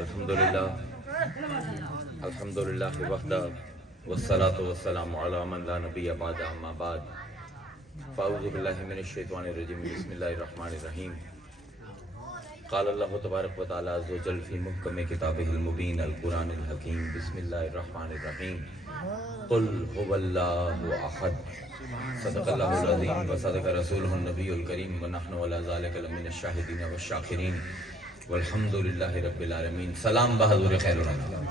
الحمدللہ وحدہ والصلاة والسلام علی من لا نبی بعد اما بعد فاعوذ باللہ من الشیطان الرجیم بسم اللہ الرحمن الرحیم قال اللہ تبارک و تعالی عز و جل فی محکم کتابہ المبین القرآن الحکیم بسم اللہ الرحمن الرحیم قل هو اللہ احد صدق اللہ العظیم وصدق رسولہ النبی الکریم ونحن علی ذلک لمن الشاہدین والشاکرین والحمدللہ رب العالمین. سلام بحضور خیر الرحمن.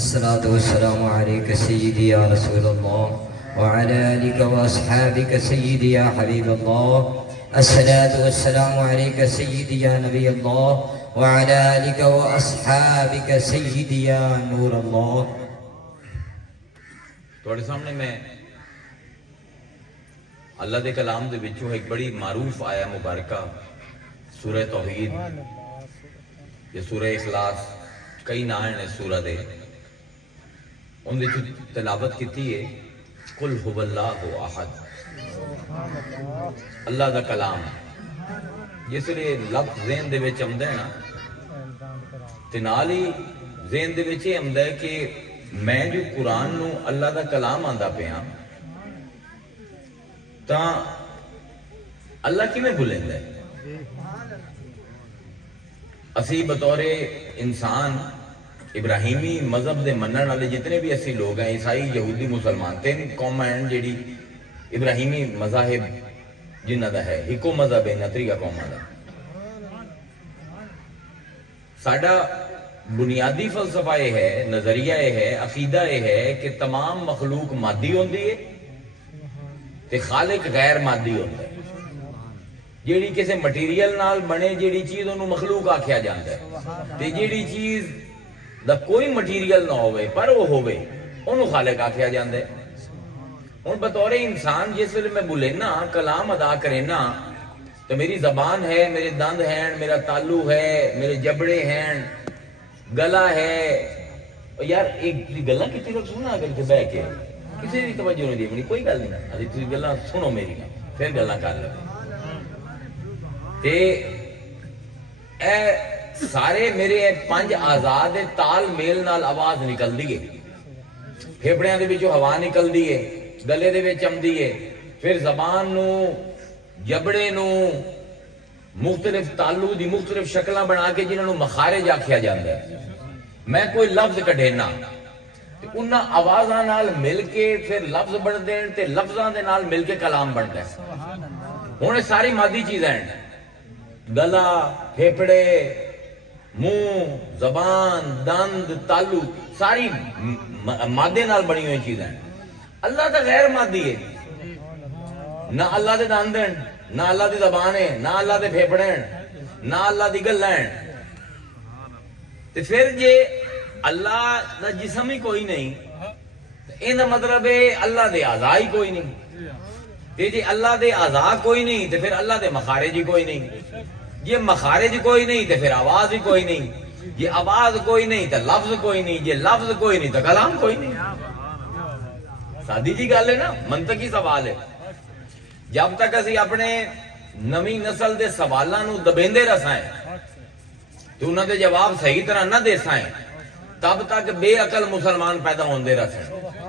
الصلاة والسلام عليك سيدي يا رسول الله وعلى آلك وأصحابك سيدي يا حبيب الله. الصلاة والسلام عليك سيدي يا نبي الله وعلى آلك وأصحابك سيدي يا نور الله. تھوڑے سامنے میں اللہ دے کلام دے وچوں ایک بڑی معروف آیا مبارکہ سورہ توحید یا سورہ اخلاص کئی نام ہیں سورہ دے ان دے تلاوت کیتی ہے قل هو اللہ احد. اللہ دا کلام جس لئے لفظ ذہن دے وچ آمدا ہے نا تے نال ہی ذہن دے وچ یہ آمدا ہے کہ میں جو قرآن نو اللہ دا کلام آندا پیا تا اللہ کی میں بلند ہے. اسی بطور انسان ابراہیمی مذہب دے منن والے جتنے بھی اسی لوگ ہیں عیسائی یہودی مسلمان تین قوماں ہیں جیڑی ابراہیمی مذاہب جنہ دا ہے ایکو مذہب ہے نتریہ قوماں دا. ساڈا بنیادی فلسفہ یہ ہے نظریہ یہ ہے عقیدہ یہ ہے کہ تمام مخلوق مادی ہوندی ہے تے خالق غیر مادی ہوتا ہے. جیڑی کسی مٹیریل نال بنے جیڑی چیز انہوں مخلوق آکھیا جاتا ہے تے جیڑی چیز دا کوئی مٹیریل نہ ہوئے پر وہ ہوئے انہوں خالق آکھیا جاتا ہے. ان بطور انسان جس وقت میں بولینا کلام ادا کرینا تو میری زبان ہے میرے دند ہیں میرا تالو ہے میرے جبڑے ہیں گلا ہے. یار ایک گلا کتنی لوگ سننا اگر کے بہ کے کسی بھی توجہ نہیں دی کوئی گل نہیں ابھی تھی گلا سنو میری پھر گلا کر لو تے اے سارے میرے پانچ آزاد تال میل نال آواز نکل دیئے پھیپڑیاں دے وچوں ہوا نکل دیئے گلے دے وچ آمدی ہے پھر زبان نو جبڑے نو مختلف تالو دی مختلف شکلاں بنا کے جنہاں نو مخارج آکھیا جاندا ہے. میں کوئی لفظ کڈھینا انہاں آوازاں نال مل کے پھر لفظ بن دین تے لفظاں دے نال مل کے کلام بنتا ہے. ہن ساری مادی چیزاں ہیں گلا پھیپڑے منہ زبان دند تالو ساری مادے نال بنی ہوئی چیزیں ہیں. اللہ تو غیر مادی ہے نہ اللہ دے دند ہیں نہ اللہ دی زبان ہے نہ اللہ دے پھیپڑے ہیں نہ اللہ دی گلاں ہیں. تے پھر جے اللہ دا جسم ہی کوئی نہیں این مطلب ہے اللہ دے اعضاء ہی کوئی نہیں تے جے اللہ دے اعضاء کوئی نہیں تے پھر اللہ دے مخارج ہی کوئی نہیں. یہ مخارج کوئی نہیں تے پھر آواز ہی کوئی نہیں. یہ آواز کوئی نہیں تے لفظ کوئی نہیں. یہ لفظ کوئی نہیں تے کلام کوئی نہیں. سادی جی گل ہے نا منطقی سوال ہے. جب تک اسی اپنے نویں نسل دے سوالاں نو دبیندے رسائیں تو انہاں دے جواب صحیح طرح نہ دے سائیں تب تک بے عقل مسلمان پیدا ہوندے رسیں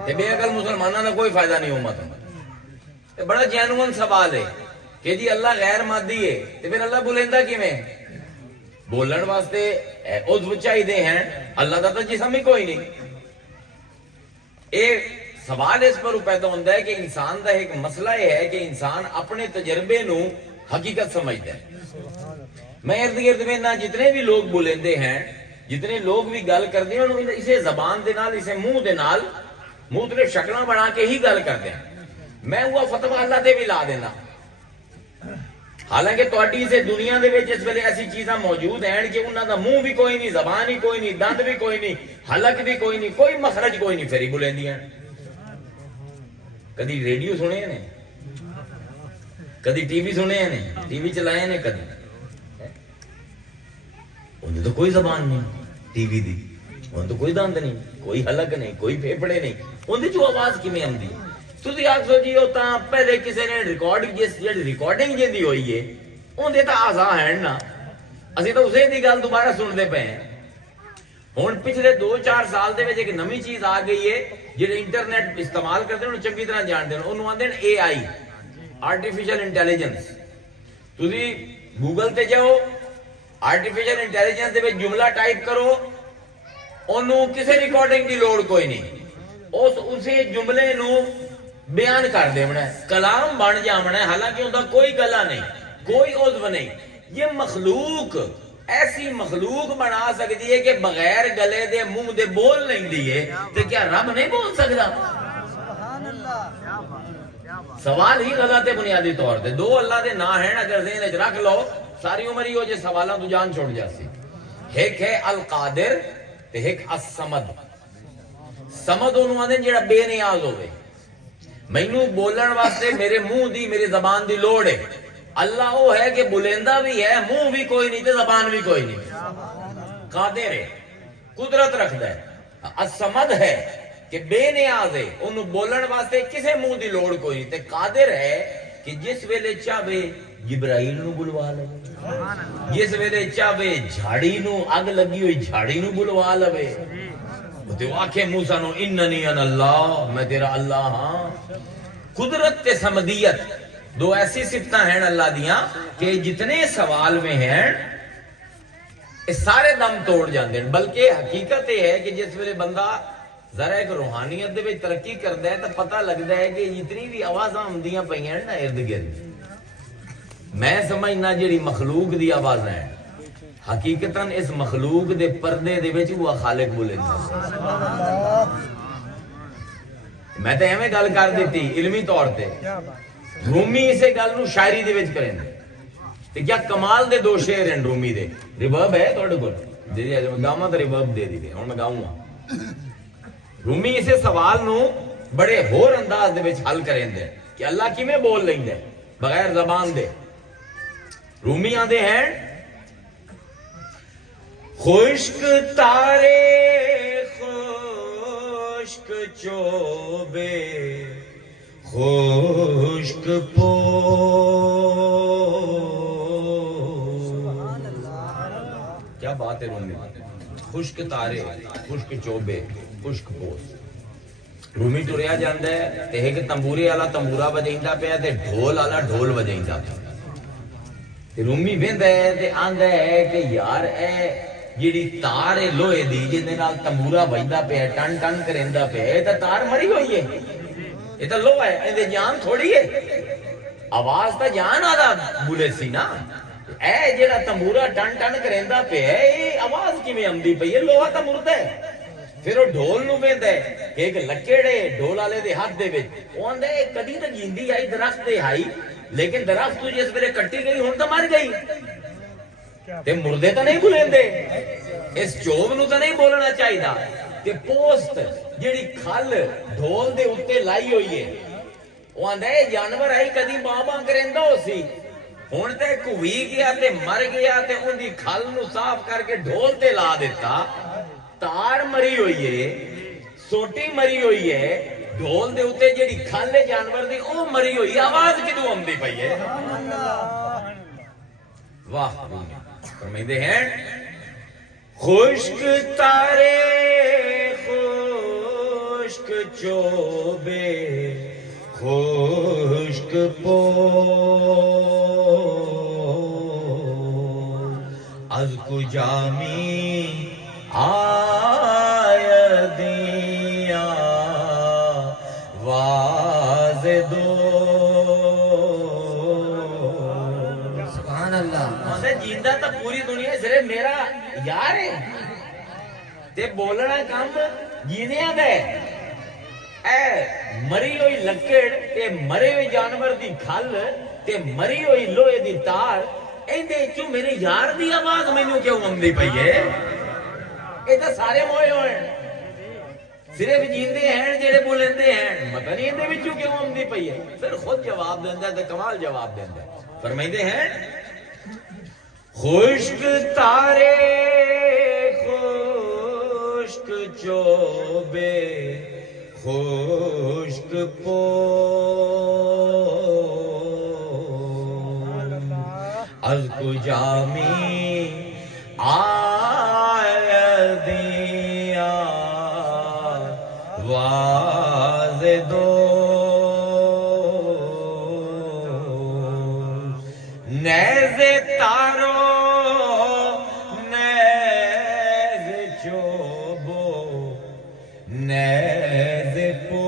تے بے عقل مسلماناں دا کوئی فائدہ نہیں امت میں. بڑا جینوئن سوال ہے کہ جی اللہ غیر مادی ہے تے پھر اللہ بولیندا کیویں بولن واسطے عضو چاہیے ہیں اللہ دا تو جسم ہی کوئی نہیں. اے سوال اس پر پیدا ہوتا ہے کہ انسان دا ایک مسئلہ یہ ہے کہ انسان اپنے تجربے نو حقیقت سمجھتا ہے. میں ارد گرد میں نہ جتنے بھی لوگ بولیندے ہیں جتنے لوگ بھی گل کرتے ہیں اسے زبان دے نال اسے منہ دے نال مختلف شکلاں بنا کے ہی گل کرتے ہیں. میں وہ فتویٰ اللہ دے بھی لا دینا حالانکہ تواڈی اسے دنیا دے وچ اس ویلے ایسی چیزاں موجود ہیں کہ انہاں دا منہ بھی کوئی نہیں زبان ہی کوئی نہیں دند بھی کوئی نہیں حلق بھی کوئی نہیں کوئی مخرج کوئی نہیں پھر ہی بولیندیاں. کدی ریڈیو سنے نے کدی ٹی وی سنے نے ٹی وی چلائے نے کدی انہیں تو کوئی زبان نہیں ٹی وی دی انہیں تو کوئی دند نہیں کوئی حلق نہیں کوئی پھیپڑے نہیں انہیں جو آواز کیویں آندی. تسی آکھو جی او تاں پہلے کسی نے ریکارڈنگ جس ریکارڈنگ جیندی ہوئی ہے اندے تا اعضاء ہیں نا ਅਸੀਂ ਤਾਂ ਉਸੇ ਦੀ ਗੱਲ ਦੁਬਾਰਾ ਸੁਣਦੇ ਪਏ ਹਾਂ। ਹੁਣ ਪਿਛਲੇ 2-4 ਸਾਲ ਦੇ ਵਿੱਚ ਇੱਕ ਨਵੀਂ ਚੀਜ਼ ਆ ਗਈ ਹੈ, ਜਿਹੜੇ ਇੰਟਰਨੈਟ ਇਸਤੇਮਾਲ ਕਰਦੇ ਨੇ ਉਹਨੂੰ ਚੰਗੀ ਤਰ੍ਹਾਂ ਜਾਣਦੇ ਨੇ, ਉਹਨੂੰ ਆਂਦੇ ਨੇ AI, ਆਰਟੀਫੀਸ਼ੀਅਲ ਇੰਟੈਲੀਜੈਂਸ। ਤੁਸੀਂ ਗੂਗਲ ਤੇ ਜਾਓ, ਆਰਟੀਫੀਸ਼ੀਅਲ ਇੰਟੈਲੀਜੈਂਸ ਦੇ ਵਿੱਚ ਜੁਮਲਾ ਟਾਈਪ ਕਰੋ, ਉਹਨੂੰ ਕਿਸੇ ਰਿਕਾਰਡਿੰਗ ਦੀ ਲੋੜ ਕੋਈ ਨਹੀਂ, ਉਸੇ ਜੁਮਲੇ ਨੂੰ ਬਿਆਨ ਕਰ ਦੇਵਣਾ, ਕਲਾਮ ਬਣ ਜਾਵਣਾ, ਹਾਲਾਂਕਿ ਉਹਦਾ ਕੋਈ ਗਲਾ ਨਹੀਂ, ਕੋਈ ਉਜ਼ਵ ਨਹੀਂ। یہ مخلوق ایسی مخلوق بنا سکتی ہے کہ بغیر گلے دے منہ دے بول نہیں دیے، تو کیا رب نہیں بول سکتا؟ سوال ہی غلط ہے بنیادی طور پہ۔ دو اللہ دے نا ہیں اگر ذہن وچ رکھ لو، ساری عمر ہی ہو جے سوالاں تو جان چھوڑ جاسی۔ ایک ہے القادر تے ایک الصمد۔ صمد انہوں آندے جڑا بے نیاز ہوے، مینوں بولن واسطے میرے منہ دی میری زبان دی لوڑ ہے۔ اللہ وہ ہے کہ بلندہ بھی ہے، منہ بھی کوئی نہیں تے زبان بھی کوئی نہیں، قادر ہے، قدرت رکھدا ہے۔ الصمد ہے کہ بے نیاز ہے، انہوں بولن واسطے کسے منہ دی لوڑ کوئی نہیں، تے قادر ہے کہ جس ویلے چاہے جبرائیل نو بلوا لے، جس ویلے چاہے جھاڑی نو اگ لگی ہوئی جھاڑی نو بلوا لے، تے آکھے موسیٰ نو اننی انا اللہ، میں تیرا اللہ ہاں۔ قدرت تے سمدیت دو ایسی صفتیں ہیں اللہ دیاں کہ جتنے سوال میں ہیں اس سارے دم توڑ جاندے ہیں۔ بلکہ حقیقت یہ ہے کہ جس ویلے بندہ ذرا ایک روحانیت دے وچ ترقی کردا ہے تو پتہ لگدا ہے کہ جتنی بھی آوازاں ہوندیاں پئیاں ہیں نا ارد گرد، میں سمجھنا جڑی مخلوق دی آوازاں ہیں حقیقتاً اس مخلوق دے پردے دے وچ وہ خالق بولیندا ہے۔ میں تے ایویں گل کر دیتی علمی طور تے، رومی اسے گل نو شاعری دے وچ کریں تے کیا کمال دے دو شعر ہیں رومی دے۔ ریورب ہے تھوڑے کول جی میں گاواں تے ریورب دے دی ہن میں گاؤں گا۔ رومی اسے سوال نو بڑے ہور انداز دے وچ حل کریں دے کہ اللہ کیویں بول لیندا ہے بغیر زبان دے۔ رومی آندے ہیں خشک تارے خشک چوبے خشک پو، کیا بات ہے رومی، خشک تارے خشک چوبے خشک پوس۔ رومی ٹریا جاندا ہے تے ایک تمبورے والا تمبورا وجیندا پیا تے ڈھول والا ڈھول وجیندا پیا۔ رومی ویندا ہے تے آندا ہے کہ یار اے جیڑی تار ہے لوہے دی جے دے نال تمبورا وجدا پیا ٹن ٹن کریندا پیا، اے تے تار مری ہوئی ہے، یہ تو لو ہے، یہ جان تھوڑی ہے، آواز تا جان آدھا بولے سی نا، اے جیڑا تمبورا ٹن ٹن کریندا پہ ہے یہ آواز کی میں آمدی پئی ہے، لوہا تا مرد ہے۔ پھر وہ ڈھول نو ویندا ہے کہ ایک لکڑے ڈھول والے دے ہاتھ دے وچ، وہ آندا ہے کدی تے جیندی آئی درخت تے آئی، لیکن درخت تو جس ویلے کٹی گئی ہن تے مر گئی، تے مردے تے نہیں بولیندے، اس چوب نو تے نہیں بولنا چاہیدا۔ کہ پوسٹ جیڑی کھل ڈھول دے اتے لائی ہوئی ہے، وہ آندا ہے جانور آئی کدی ماں باں کریندا ہو سی، ہن تے کوئی گیا تے مر گیا تے ان دی کھل نو صاف کر کے ڈھول تے لا دیتا، تار مری ہوئی ہے، سوٹی مری ہوئی ہے، ڈھول دے اتے جیڑی کھل ہے جانور دی او مری ہوئی، آواز کدوں آمدی پئی ہے؟ واہ فرمائندے ہیں خشک تارے خشک چوبے خشک پو، از کجامی آیدیاں واز دو۔ سبحان اللہ۔ جیندہ تا پوری دنیا صرف میرا یار ہے تے بولنا کام جیندیاں دے، اے مری ہوئی لکڑ تے مرے ہوئی جانور دی کھل تے مری ہوئی لوہے دی تار، ایندے چوں میرے یار دی آواز مینوں کیوں آمدی پئی ہے؟ اے تے سارے موئے ہوئے صرف جیندے ہیں جڑے بولندے ہیں، پتہ نہیں ایندے وچوں کیوں آمدی پئی ہے؟ پھر خود جواب دیندا تے کمال جواب دیندا۔ فرمائندے ہیں خشک تارے خشک چوبے خشک پو، از کجامی آیدیاں واز دو نیز تارو نیز چوبو نیز پو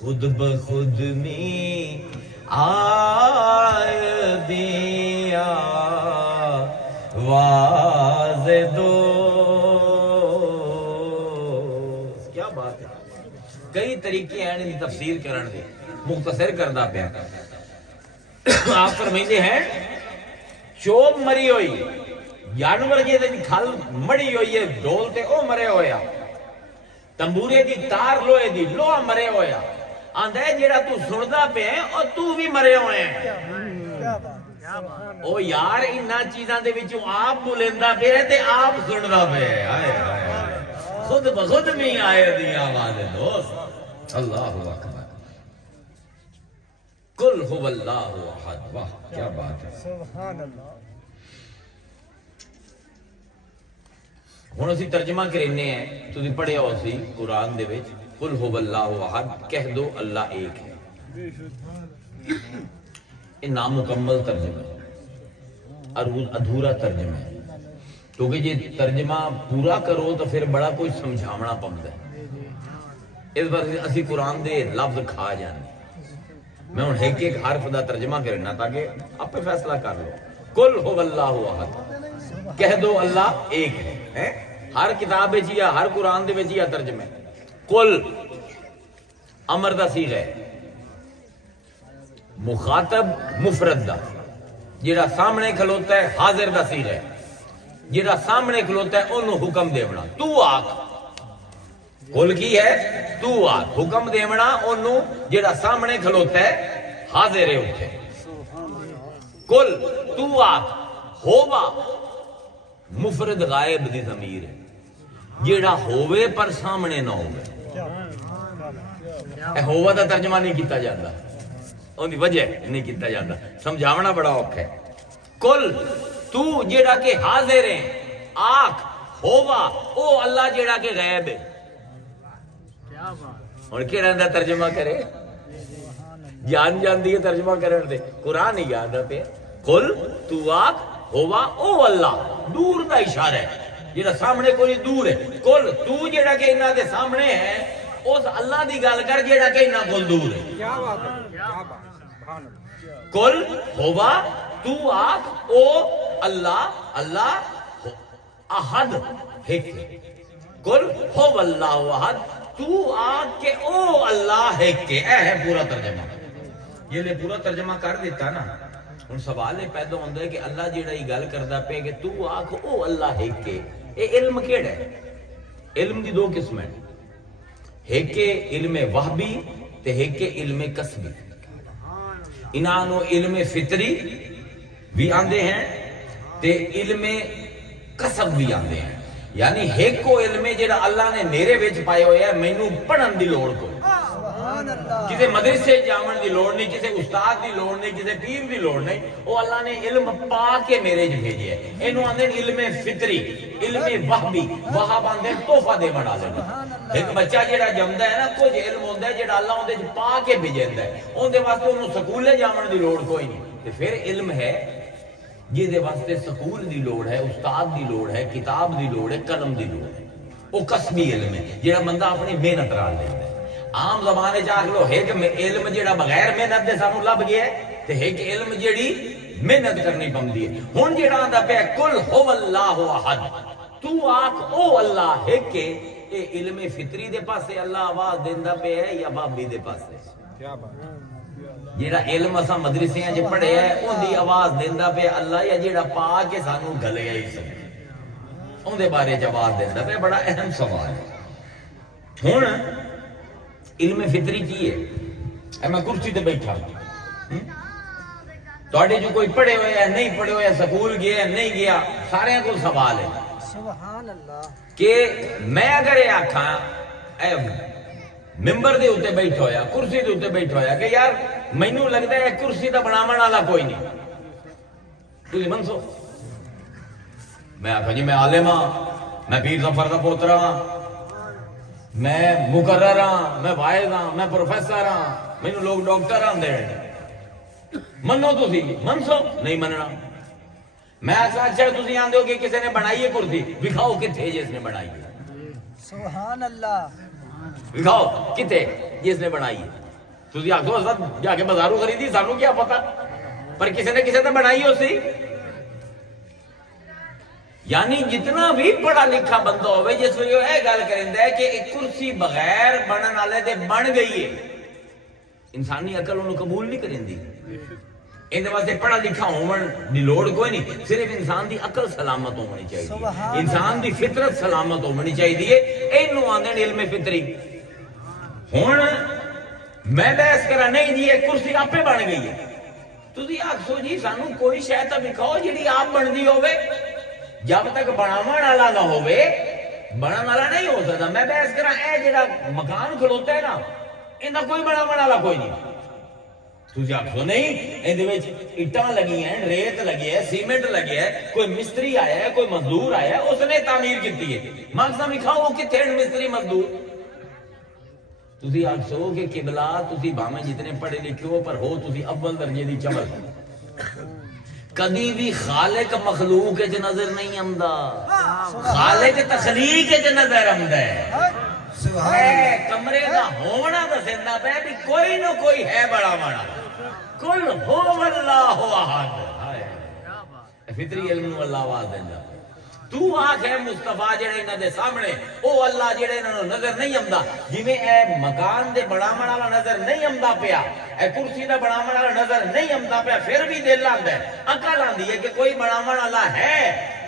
خود بخود می آیدیاں واز دو. کیا بات ہے. کئی طریقے ہیں ان تفسیر کرن دے. مختصر کردہ پیا آپ فرمائندے ہیں چوب مری ہوئی جانور جی کھل مڑی ہوئی ہے ڈول تے او مرے ہویا تمبورے دی تار لوہے دی لوہا مرے ہویا آندا ہے جیڑا تو سندا پیا او تو بھی مرے ہوئے ہیں. او یار انہاں چیزاں دے وچوں آپ بولندا پیا تے آپ سندا پیا. ہائے ہائے خود بخود میں آئے دی آواز دوست. اللہ اکبر. کل هو اللہ احد. واہ کیا بات ہے. سبحان اللہ. ہن اسی ترجمہ کرنے ہیں تسی پڑھیا ہو سی قرآن دے وچ قل هو اللہ احد کہہ دو اللہ ایک ہے. یہ نامکمل ترجمہ ہے اور ادھورا ترجمہ ہے کیونکہ یہ ترجمہ پورا کرو تو پھر بڑا کوئی سمجھاونا پوندا ہے. اس بار اسی قرآن دے لفظ کھا جانے. میں ہوں ایک ایک حرف دا ترجمہ کرنا تاکہ آپ پہ فیصلہ کر لو. کل ہو اللہ احد کہہ دو اللہ ایک ہے. ہر کتاب وچ یا ہر قرآن دے وچ یا ترجمہ ہے. کل امر دا صیغہ ہے مخاطب مفرد دا جیڑا سامنے کھلوتا ہے حاضر دا صیغہ ہے جیڑا سامنے کھلوتا ہے انہوں حکم دیونا تو آکھ. کل کی ہے تو آکھ حکم دیونا انہوں جیڑا سامنے کھلوتا ہے حاضر ہے اٹھے. کل تو آکھ ہووا مفرد غائب دی ضمیر ہے جیڑا ہووے پر سامنے نہ ہووے. اے ہوا دا ترجمہ نہیں کیتا جاتا ان دی وجہ نہیں کیتا جاتا سمجھاونا بڑا اوکھا ہے. کل تو جیڑا کہ حاضر ہے آکھ ہوا او اللہ جیڑا کہ غیب ہے. اور کیڑا دا ترجمہ کرے جان دی ہے ترجمہ کرن دے قرآن ہی یاد ہے. کل تو آکھ ہوا او اللہ دور دا اشارہ ہے جیڑا سامنے کوئی دور ہے. کل تو جیڑا کہ انہاں دے سامنے ہے اس اللہ دی گل کر جیڑا کہ انہاں کول دور ہے. کیا بات ہے. کیا بات. سبحان اللہ. کل ہوا تو آکھ او اللہ اللہ احد ایک. کل ہو اللہ احد تو آکھ کہ او اللہ ہے کہ اے ہے پورا ترجمہ. یہ لے پورا ترجمہ کر دیتا نا. ہن سوال یہ پیدا ہوندا ہے کہ اللہ جیڑا یہ گل کردا پے کہ تو آکھ او اللہ ہے کہ اے علم کیڑا ہے. علم دی دو قسم ہیں ایک علم وحبی تے ایک علم کسبی. انہاں علم فطری بھی آندے ہیں تے علم کسب بھی آندے ہیں. یعنی ایک کو علم جیڑا اللہ نے میرے وچ پائے ہوئے ہے مینوں پڑھن دی لوڑ کوئی. سبحان اللہ. کسی مدرسے جاون دی لوڑ نہیں کسی استاد دی لوڑ نہیں کسی پیر دی لوڑ نہیں. وہ اللہ نے علم پا کے میرے وچ بھیجے ہے. اینو آندے علم فطری علم وحبی. وہاب آندے تحفہ دے بنا لینا. ایک بچہ جیڑا جمدا ہے نا کچھ علم ہوندا ہے جیڑا اللہ اودے وچ پا کے بھیجدا ہے. اون دے واسطے اونوں سکولے جاون دی لوڑ کوئی نہیں. تے پھر علم ہے جہدے واسطے سکول دی لوڑ ہے استاد دی لوڑ ہے کتاب دی لوڑ ہے قلم دی لوڑ ہے. وہ کسبی علم ہے جیڑا بندہ اپنی محنت نال لیندا ہے. عام زمانے چ آکھ لو ایک علم جیڑا بغیر محنت دے سانوں لب گیا ہے تے ایک علم جیڑی محنت کرنی پوندی ہے. ہن جیڑا آندا پیا کل هو اللہ احد تو آکھ او اللہ ہے کہ اے علم فطری دے پاسے اللہ آواز دیندا پیا ہے یا بابی دے پاسے. کیا بات. جیڑا علم اساں مدرسیاں وچ پڑھیا ہے اون دی آواز دیندا پیا اللہ یا جیڑا پا کے سانوں گلیا ہی سی اون دے بارے جواب دیندا پیا. بڑا اہم سوال ہے. ہن علم فطری کی ہے اے میں کرسی تے بیٹھا تواڈے جو کوئی پڑھے ہوئے ہے نہیں پڑھے ہوئے سکول گیا نہیں گیا سارے کو سوال ہے سبحان اللہ. کہ میں اگر یہ آکھاں اے ممبر دے اتنے بیٹھا ہویا کرسی دے اتنے بیٹھا ہویا کہ یار مینوں لگتا ہے کرسی دا بناون والا کوئی نہیں تسی منسو میں آکھا جی میں عالم ہاں میں پیر ظفر دا پوترا ہاں میں مقرر ہاں میں واعظ ہاں میں پروفیسر ہاں مینوں لوگ ڈاکٹر آندے منو تسی منسو نہیں مننا میں آکھا اچھا تسی آندے ہو کہ کسی نے بنائی ہے کرسی دکھاؤ کتھے جس نے بنائی ہے سبحان اللہ دکھاؤ کتنے جس نے بنائی ہے تسی آکھو حضرت جا کے بازاروں خریدی سانو کیا پتا پر کسی نے کسی نے بنائی ہو سی یعنی جتنا بھی پڑھا لکھا بندہ ہوئے جس میں یہ گل کرندا ہے کہ ایک کرسی بغیر بنن والے دے بن گئی ہے انسانی عقل انہوں قبول نہیں کریندی اندے واسطے پڑھا لکھا ہون دی لوڑ کوئی نہیں صرف انسان دی عقل سلامت ہونی چاہیے انسان دی فطرت سلامت ہونی چاہیے اینوں آندے علم فطری ہن میں بحث کرا نہیں جی یہ کرسی آپے بن گئی ہے تسی آکھو جی سانو کوئی شے تے دکھاؤ جڑی آپ بندی ہوے جب تک بناون والا نہ ہوے بنن والا نہیں ہو سکتا میں بحث کرا اے جڑا مکان کھڑوتا ہے نا ایندا کوئی بناون والا کوئی نہیں تسی آکھو نہیں ایندے وچ اٹاں لگی ہیں ریت لگی ہے سیمنٹ لگی ہے کوئی مستری آیا ہے کوئی مزدور آیا ہے اس نے تعمیر کیتی ہے مقصد دکھاؤ وہ کتھے مستری مزدور تسی آکھو کہ قبلہ تسی بھاویں جتنے پڑھے لکھے ہو پر ہو تسی اول درجے دی چمل کدی بھی خالق مخلوق وچ نظر نہیں آندا خالق تخلیق وچ نظر آندا ہے کمرے دا ہونا دسندا پے بھی کوئی نہ کوئی ہے بڑا بڑا کل ہو اللہ احد فطری علم نو اللہ آواز دیندا تو آکھ ہے مصطفیٰ جڑے انہاں دے سامنے او اللہ جڑے انہاں نو نظر نہیں آندا جویں اے مکان دے بناون والا نظر نہیں آندا پیا اے کرسی دا بناون والا نظر نہیں آندا پیا پھر بھی دل آندا ہے عقل آندی ہے کہ کوئی بناون والا ہے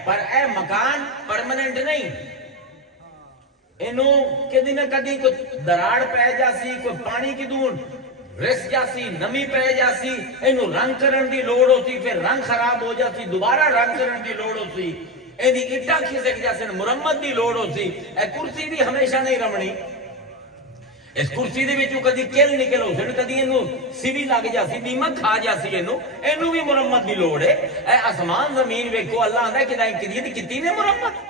پر اے مکان پرماننٹ نہیں اینو کدی نہ کدی کوئی دراڑ پے جاسی کوئی پانی کی دون رس جاسی نمی پے جاسی اینو رنگ کرن دی لوڑ ہوتی پھر رنگ خراب ہو جاسی دوبارہ رنگ کرن دی لوڑ ہوتی اینی اٹا کھسک جاسی مرمت دی لوڑ ہوتی اے کرسی بھی ہمیشہ نہیں رمنی اس کرسی دے وچوں کدی کل نکل ہو سن کدی اینو سیوی لگ جاسی دیمک کھا جاسی اینو بھی مرمت دی لوڑ ہے اے آسمان زمین ویکھو اللہ آندا کہ دای کدی کیتی نے مرمت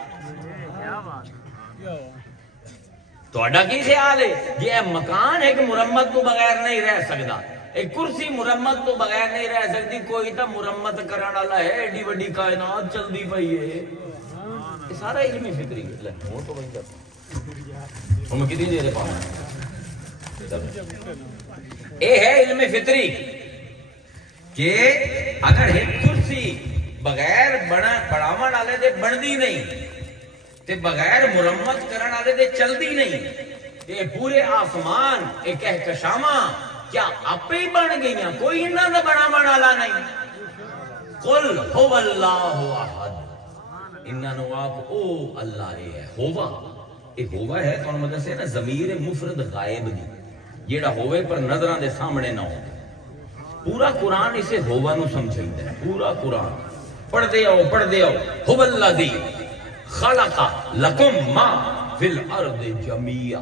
تہاڈا کی خیال ہے یہ مکان ایک مرمت تو بغیر نہیں رہ سکدا ایک کرسی مرمت تو بغیر نہیں رہ سکتی کوئی تو مرمت کرن والا ہے ایڈی بڑی کائنات چلدی پئی ہے یہ سارا علم فطری ہے ہوں تو وہی کر ہم کتنی دیر پاؤں اے ہے علم فطری کہ اگر ایک کرسی بغیر بناون والے دے بندی نہیں تے بغیر مرمت کرن والے دے چلدی نہیں تے پورے آسمان ایک کہکشاواں کیا آپ ہی بن گئیاں کوئی انہاں دا بناون والا نہیں قل هو اللہ احد انہاں نو آکھ او اللہ ہے ہوا اے ہوا ہے کون مطلب سے نا ضمیر مفرد غائب دی جیڑا ہوے پر نظراں دے سامنے نہ ہو پورا قرآن اسے ہوا نو سمجھائیدا ہے پورا قرآن پڑھتے آؤ هو الذی خلق لکم ما فی الارض جمیعا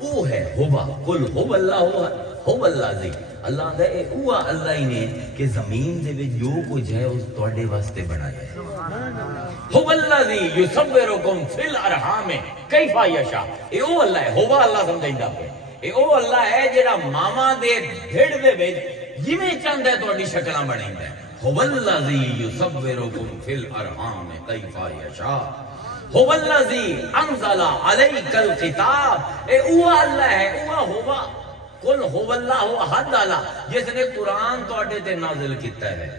او ہے ہوا قل هو اللہ هو الذی اللہ دے او اللہ ہی نے کہ زمین دے وچ جو کچھ ہے اس تواڈے واسطے بنایا ہے هو الذی یصورکم فی الارحام کیف یشاء اے او اللہ ہے ہوا اللہ سمجھائیدا پے اے او اللہ ہے جڑا ماما دے ڈھڑ دے وچ جویں چاہندا ہے تواڈی شکلاں بنائیندا ہے هو الذی یصورکم فی الارحام کیف یشاء هو الذی انزل علیک الکتاب اے او اللہ ہے او ہوا قل هو اللہ احد اللہ جس نے قرآن تواڈے تے نازل کیتا ہے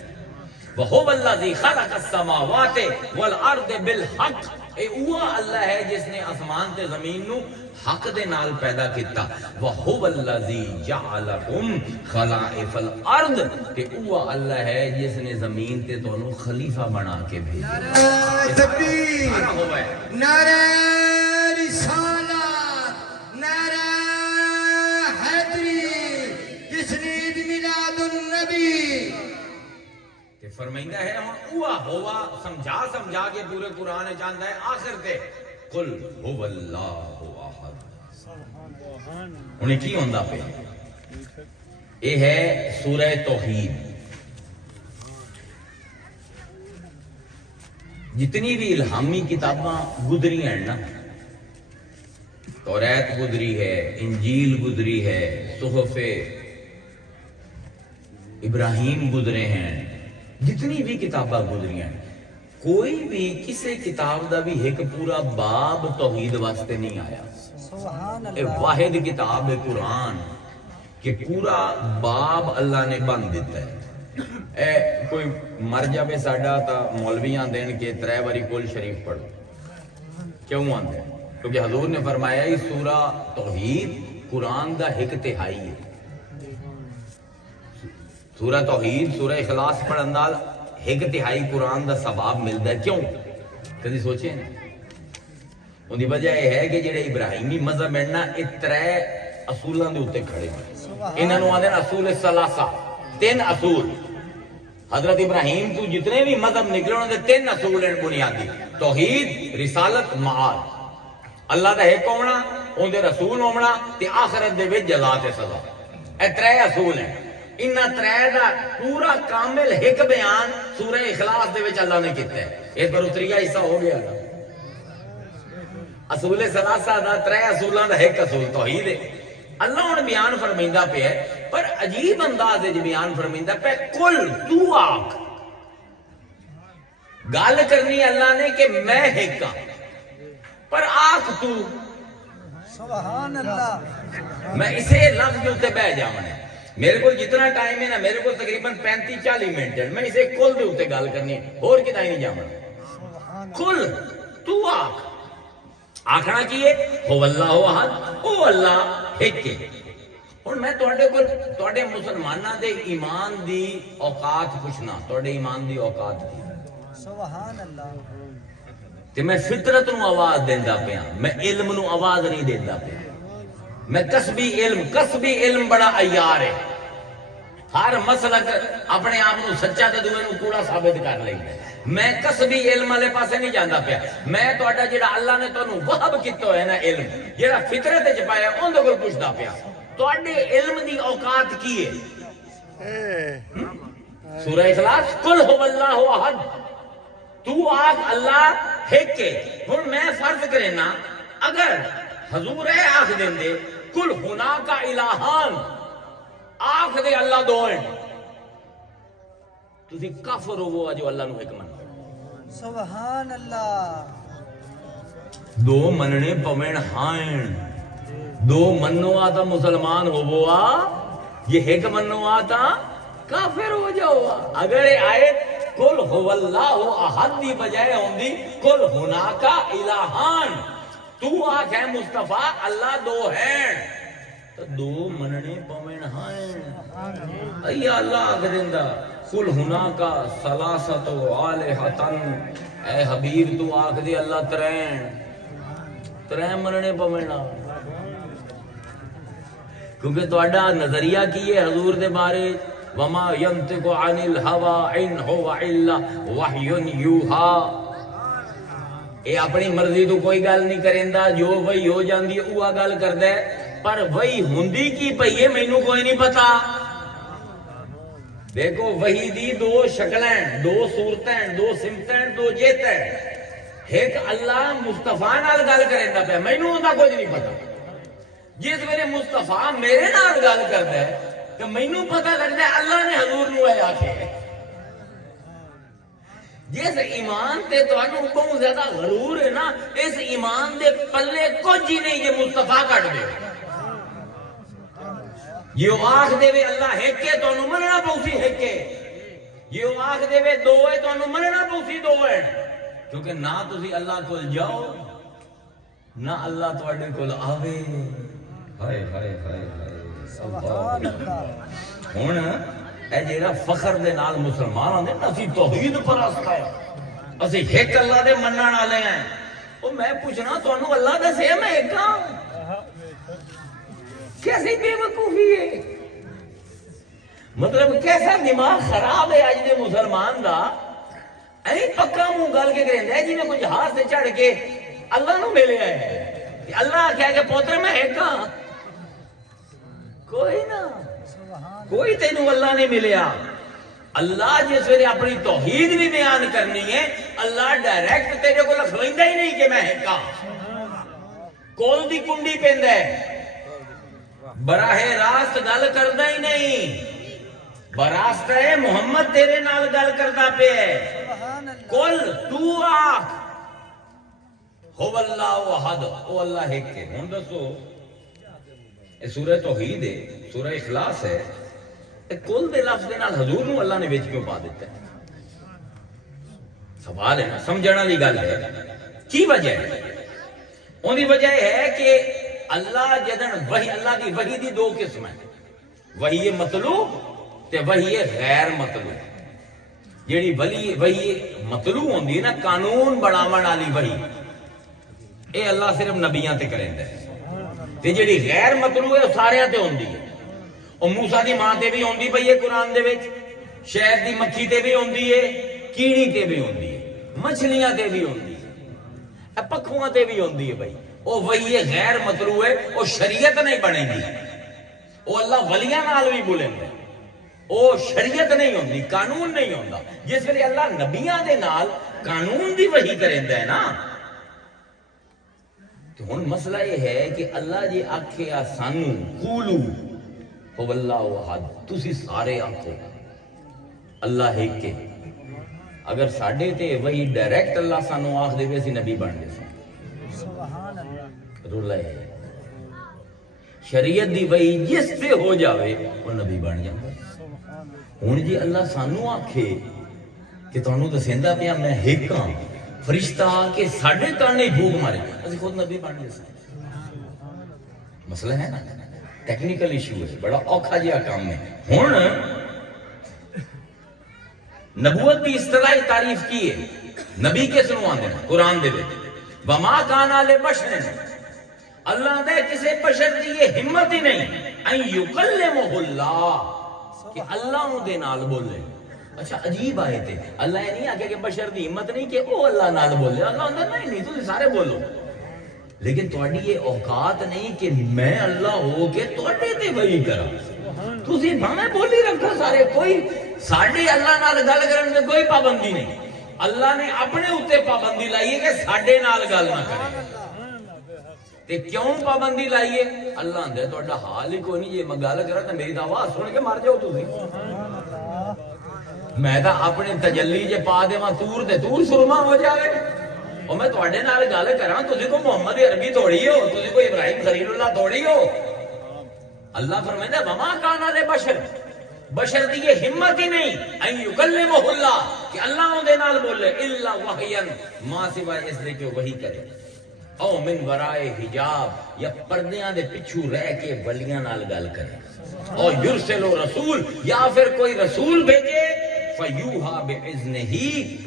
وهو الذی خلق السماوات والارض بالحق اے او اللہ ہے جس نے آسمان تے زمین نو حق دے نال پیدا کیتا وهو الذی جعلکم خلائف الارض کہ او اللہ ہے جس نے زمین تے تانوں خلیفہ بنا کے بھیجا نعرہ تکبیر نعرہ رسالت نعرہ حیدری تسنید میلاد النبی کہ فرمائندہ ہے ہوا ہوا سمجھا کے پورے قرآن جانتا ہے آخر تے قل هو اللہ احد انہیں کی ہوندہ پہ یہ ہے سورہ توحید. جتنی بھی الہامی کتاباں گزری ہیں نا، توریت گزری ہے، انجیل گزری ہے، صحف ابراہیم گزرے ہیں، جتنی بھی کتاباں گزری ہیں، کوئی بھی کسی کتاب دا بھی ایک پورا باب توحید واسطے نہیں آیا. سبحان اے اللہ. واحد کتاب ہے قرآن کہ پورا باب اللہ نے بند دیتا ہے. اے کوئی مر جاوے ساڈا تا مولویاں دین کے 3 باری کل شریف پڑھو. کیوں آندے؟ کیونکہ حضور نے فرمایا یہ سورہ توحید قرآن دا 1/3 ہے. سورہ توحید سورہ اخلاص پڑھن نال 1/3 قرآن دا ثواب ملدا ہے. کیوں؟ کدی سوچے نا؟ ان دی وجہ یہ ہے کہ جڑے ابراہیمی مذہب ہیں نا یہ 3 اصولاں دے اوتے کھڑے ہیں. انہاں نوں آندے اصول ثلاثہ، 3 اصول. حضرت ابراہیم تو جتنے بھی مذہب نکلے انہوں نے 3 اصول ہیں بنیادی: توحید، رسالت، معاد. اللہ دا ایک ہونا، ان دے رسول ہونا تے آخرت دے وچ جزا تے سزا. اے 3 اصول ہیں. انہاں 3 دا پورا کامل ایک بیان سورہ اخلاص دے وچ اللہ نے کیتا ہے. اس پر اتریا حصہ ہو گیا نا. اصول ثلاثہ دا 3 اصولاں دا ایک اصول توحید ہے. اللہ ہن بیان فرمائندا پیا ہے پر عجیب انداز وچ بیان فرمائندا پیا. کل تو آکھ، گل کرنی اللہ نے کہ میں ایک ہاں، پر آکھ تو. سبحان اللہ. میں اسے لفظ کے اوتے بہ جاونا ہے. میرے کو جتنا ٹائم ہے نا، میرے کو تقریباً 35-40 منٹ ہے. میں اسے کل دے اوتے گل کرنی ہے، اور کدھر نہیں جاونا. کل تو آکھ، آکھنا کی ہے ہو اللہ احد، او اللہ ایک ہے. اور میں تواڈے مسلماناں دے ایمان دی اوقات پوچھنا، تواڈے ایمان دی اوقات کی. سبحان اللہ. تے میں فطرت نو آواز دیندا پیا، میں علم نو آواز نہیں دیندا پیا. میں کسبی علم بڑا عیار ہے. ہر مسلک اپنے آپ نو سچا تے دوے نو کوڑا ثابت کر لیندا. میں کسبی علم والے پاسے نہیں جاندا پیا. میں تہاڈا جڑا اللہ نے تانوں وہب کیتا ہے نا علم، جڑا فطرت وچ پایا اون دے کول پوچھدا پیا. تہاڈے علم دی اوقات کی ہے؟ سورہ اخلاص کل هو اللہ احد، تو آکھ اللہ ایک ہے. ہن میں فرض کرنا اگر حضور اے آکھ دیندے کل ہناک الہان، آکھ دے اللہ 2 ہیں، تسی کافر ہو جو اللہ نو ایک منو. سبحان اللہ. 2 مننے پوین ہائیں. 2 منو آتا مسلمان ہو آ، یہ ایک منو آتا کافر ہو جاؤ. اگر یہ آیت کل هو اللہ احد دی بجائے ہوندی کل ہناک الہان، تو آکھ ہے مصطفیٰ اللہ 2 ہیں، تو 2 مننے پوین ہائیں. اے اللہ آکھ دیندا کل ہناک ثلاثۃ آلہۃ، اے حبیب تو آکھ دے اللہ 3 مننے پوینا. کیونکہ تہاڈا نظریہ کی ہے حضور دے بارے؟ وما ينطق عن الهوى ان هو الا وحی یوحى. اے اپنی مرضی تو کوئی گل نہیں کریندا، جو وہی ہو جاندی ہے اوہ گل کردا ہے. پر وہی ہوندی کی پئی ہے مینوں کوئی نہیں پتا. دیکھو وحی دی 2 شکلاں، 2 صورتاں، 2 سمتاں، 2 جہتاں. ایک اللہ مصطفیٰ نال گل کریندا پیا، مینوں اوندا کچھ نہیں پتا. جس ویلے مصطفیٰ میرے نال گل کردا ہے کہ مینوں پتہ لگدا ہے اللہ نے حضور نو اے آکھے. جس ایمان تے تانوں بہت زیادہ غرور ہے نا، اس ایمان دے پلے کچھ ہی نہیں. یہ مصطفیٰ کٹ دے، یہ آکھ دے وے اللہ ایک ہے، تانوں مننا پوسی ایک ہے. یہ آکھ دے وے 2 ہے، تانوں مننا پوسی 2 ہے. کیونکہ نہ تسی اللہ کول جاؤ نہ اللہ تواڈے کول آوے. ہائے ہائے ہائے ہائے. سبحان اللہ. ہن اے جڑا فخر دے نال مسلمان ہوندے اسی توحید پرست ہے، اسی ایک اللہ دے منن والے ہیں. او میں پوچھنا تانوں اللہ دسے میں ایک ہاں؟ کیسی بے وقوفی ہے. مطلب کیسا دماغ خراب ہے اج دے مسلمان دا. اے پکا منہ گل کے کریندا ہے جی میں کوئی جہاز سے چڑھ کے اللہ نو ملیا ہے. اللہ کہہ کہ پوتر میں ایک ہاں کوئی نہ کوئی تینوں اللہ نے ملیا اللہ جس ویلے اپنی توحید بھی بیان کرنی ہے اللہ ڈائریکٹ تیرے کو لکھویندا ہی نہیں کہ میں ایک ہاں کول دی کنڈی پیندا ہے براہ راست گل کردا ہی نہیں براست ہے محمد تیرے نال گل کردا پیا ہے کل تو آکھ ہو اللہ احد او اللہ ایک ہے ہن دسو یہ سورہ توحید ہے سورہ اخلاص ہے تے کل دے لفظ دے نال حضور نو اللہ نے وچ کیوں پا دیتا ہے سوال ہے نا سمجھن والی گل ہے کی وجہ ہے ان دی وجہ ہے کہ اللہ جدن وحی اللہ کی وحی دی دو قسم ہے وحی مطلوب تے وحی غیر مطلوب جیڑی وحی مطلوب ہوندی ہے نا قانون بناون والی وحی اے اللہ صرف نبیاں تے کریندا ہے تے جیڑی غیر مطلوب ہے سارے تے ہوندی ہے او موسیٰ دی ماں تے بھی ہوندی پئی ہے قرآن دے وچ شہد دی مکھی تے بھی ہوندی ہے کیڑی تے بھی ہوندی ہے مچھلیاں تے بھی ہوندی ہے پکھواں تے بھی ہوندی ہے بھائی او وہی غیر مطلوب ہے او شریعت نہیں بنے گی او اللہ ولیاں نال بھی بولیندا او شریعت نہیں ہوندی قانون نہیں ہوندا جس ویلے اللہ نبیاں دے نال قانون دی وحی کریندا ہے نا تو ہن مسئلہ یہ ہے کہ اللہ جی آکھیا سانو قولو هو اللہ احد تسی سارے آکھو اللہ ایک کے اگر ساڈے تے وہی ڈائریکٹ اللہ سانو آکھ دے اسی نبی بن گئے سبحان اللہ رولا ہے شریعت دی وہی جس سے ہو جاوے وہ نبی بن جائے ہن جی اللہ سانو آکھے کہ تانوں دسیندا پیا میں ایک ہاں فرشتہ کے ساڈے کانے بھوک مارے اسی خود نبی بن گئے مسئلہ ہے نا ٹیکنیکل ایشو ہے بڑا اوکھا جہا کام ہے ہن نبوت کی اصطلاحی تعریف کی ہے نبی کس نو آندے ہیں قرآن دے وچ وما کان لبشر اللہ دے کسے بشر دی یہ ہمت ہی نہیں ان یکلمہ اللہ کہ اللہ دے نال بولے اچھا عجیب آئے تھے اللہ یہ نہیں آگے کہ بشر دی ہمت نہیں کہ او اللہ نال بولے اللہ اندر نہیں تو سارے بولو لیکن تھوڑی یہ اوقات نہیں کہ میں اللہ ہو کے تھوڑے تے وہی کرا تسی بھاویں بولی رکھو سارے کوئی ساڈے اللہ نال گل کرن تے کوئی پابندی نہیں اللہ نے اپنے اوتے پابندی لائی ہے کہ ساڈے نال گل نہ کرے تے کیوں پابندی laئی ہے اللہ اندر تہاڈا حال ہی کوئی نہیں جے میں گل کراں تے میری آواز سن کے مر جاؤ تسی میں تا اپنے تجلی جے پا دیواں تور تے تور سرما ہو جاوے اور میں تواڈے نال گل کراں تسی کو محمد عربی تھوڑی ہو تسی کو ابراہیم خلیل اللہ تھوڑی ہو اللہ فرمائندا وما کان لبشر بشر دی یہ ہمت ہی نہیں ان یکلمہ اللہ کہ اللہ دے نال بولے الا وحیا ما سوائے اس دے کہ وحی کرے او من ورائے حجاب یا پردیاں دے پچھو رہ کے ولیاں نال گل کرے اور یرسل رسول یا پھر کوئی رسول بھیجے فیوہا باذنہ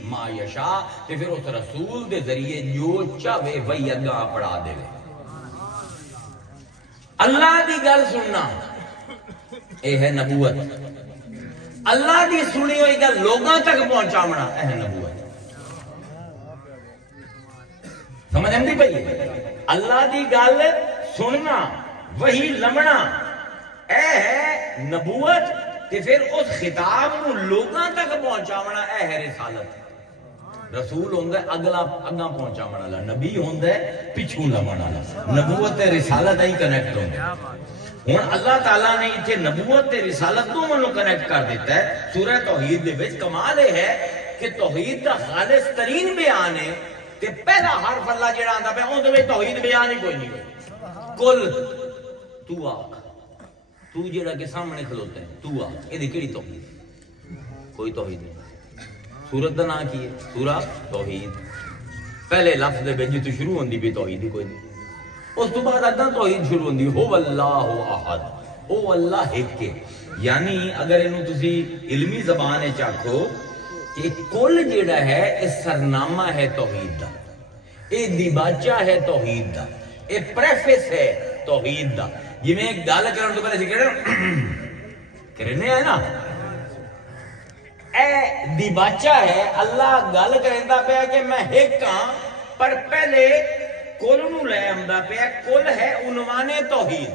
ما یشاء کہ پھر اس رسول دے ذریعے جو چاہے وہی اگاں پڑھا دے اللہ دی گل سننا اے ہے نبوت اللہ دی سنی ہوئی گل لوگاں تک پہنچاونا اے ہے نبوت سمجھ آندی پئی اللہ دی گل سننا وہی لمنا اے ہے نبوت تے پھر اس خطاب نو لوگاں تک پہنچاونا اے ہے رسالت رسول ہوندا ہے اگلا اگاں پہنچاونا والا نبی ہوندا ہے پچھوں لمن والا نبوت تے رسالت ہی کنیکٹ ہوندا ہن اللہ تعالیٰ نے اتنے نبوت تے رسالت دونوں نو کنیکٹ کر دیتا ہے سورہ توحید دے وچ کمال ہے کہ توحید دا خالص ترین بیان ہے تے پہلا حرف اللہ جڑا آندا پیا اون دے وچ توحید بیان ہی کوئی نہیں کل تو آکھ تو جڑا کہ سامنے کھلوتا ہے تو آکھ اے دی کیڑی توحید کوئی توحید نہیں سورت دا نام کی ہے سورہ توحید پہلے لفظ دے وچ تو شروع ہوندی بھی توحید ہی کوئی نہیں اس تو بعد اگاں توحید شروع ہوندی ہو اللہ احد او اللہ ایک کے یعنی اگر انہوں تسی علمی زبان ہے چاکھو کہ کل جیڑا ہے اس سرنامہ ہے توحید دا اے دیباچہ ہے توحید دا اے پریفیس ہے توحید دا یہ میں ایک گال کرنے تو پہلے سے کرنے ہے نا اے دیباچہ ہے اللہ گال کرنے پہ کہ میں ایک کہاں پر پہلے کل نو لے آمدا پیا کل ہے عنوان توحید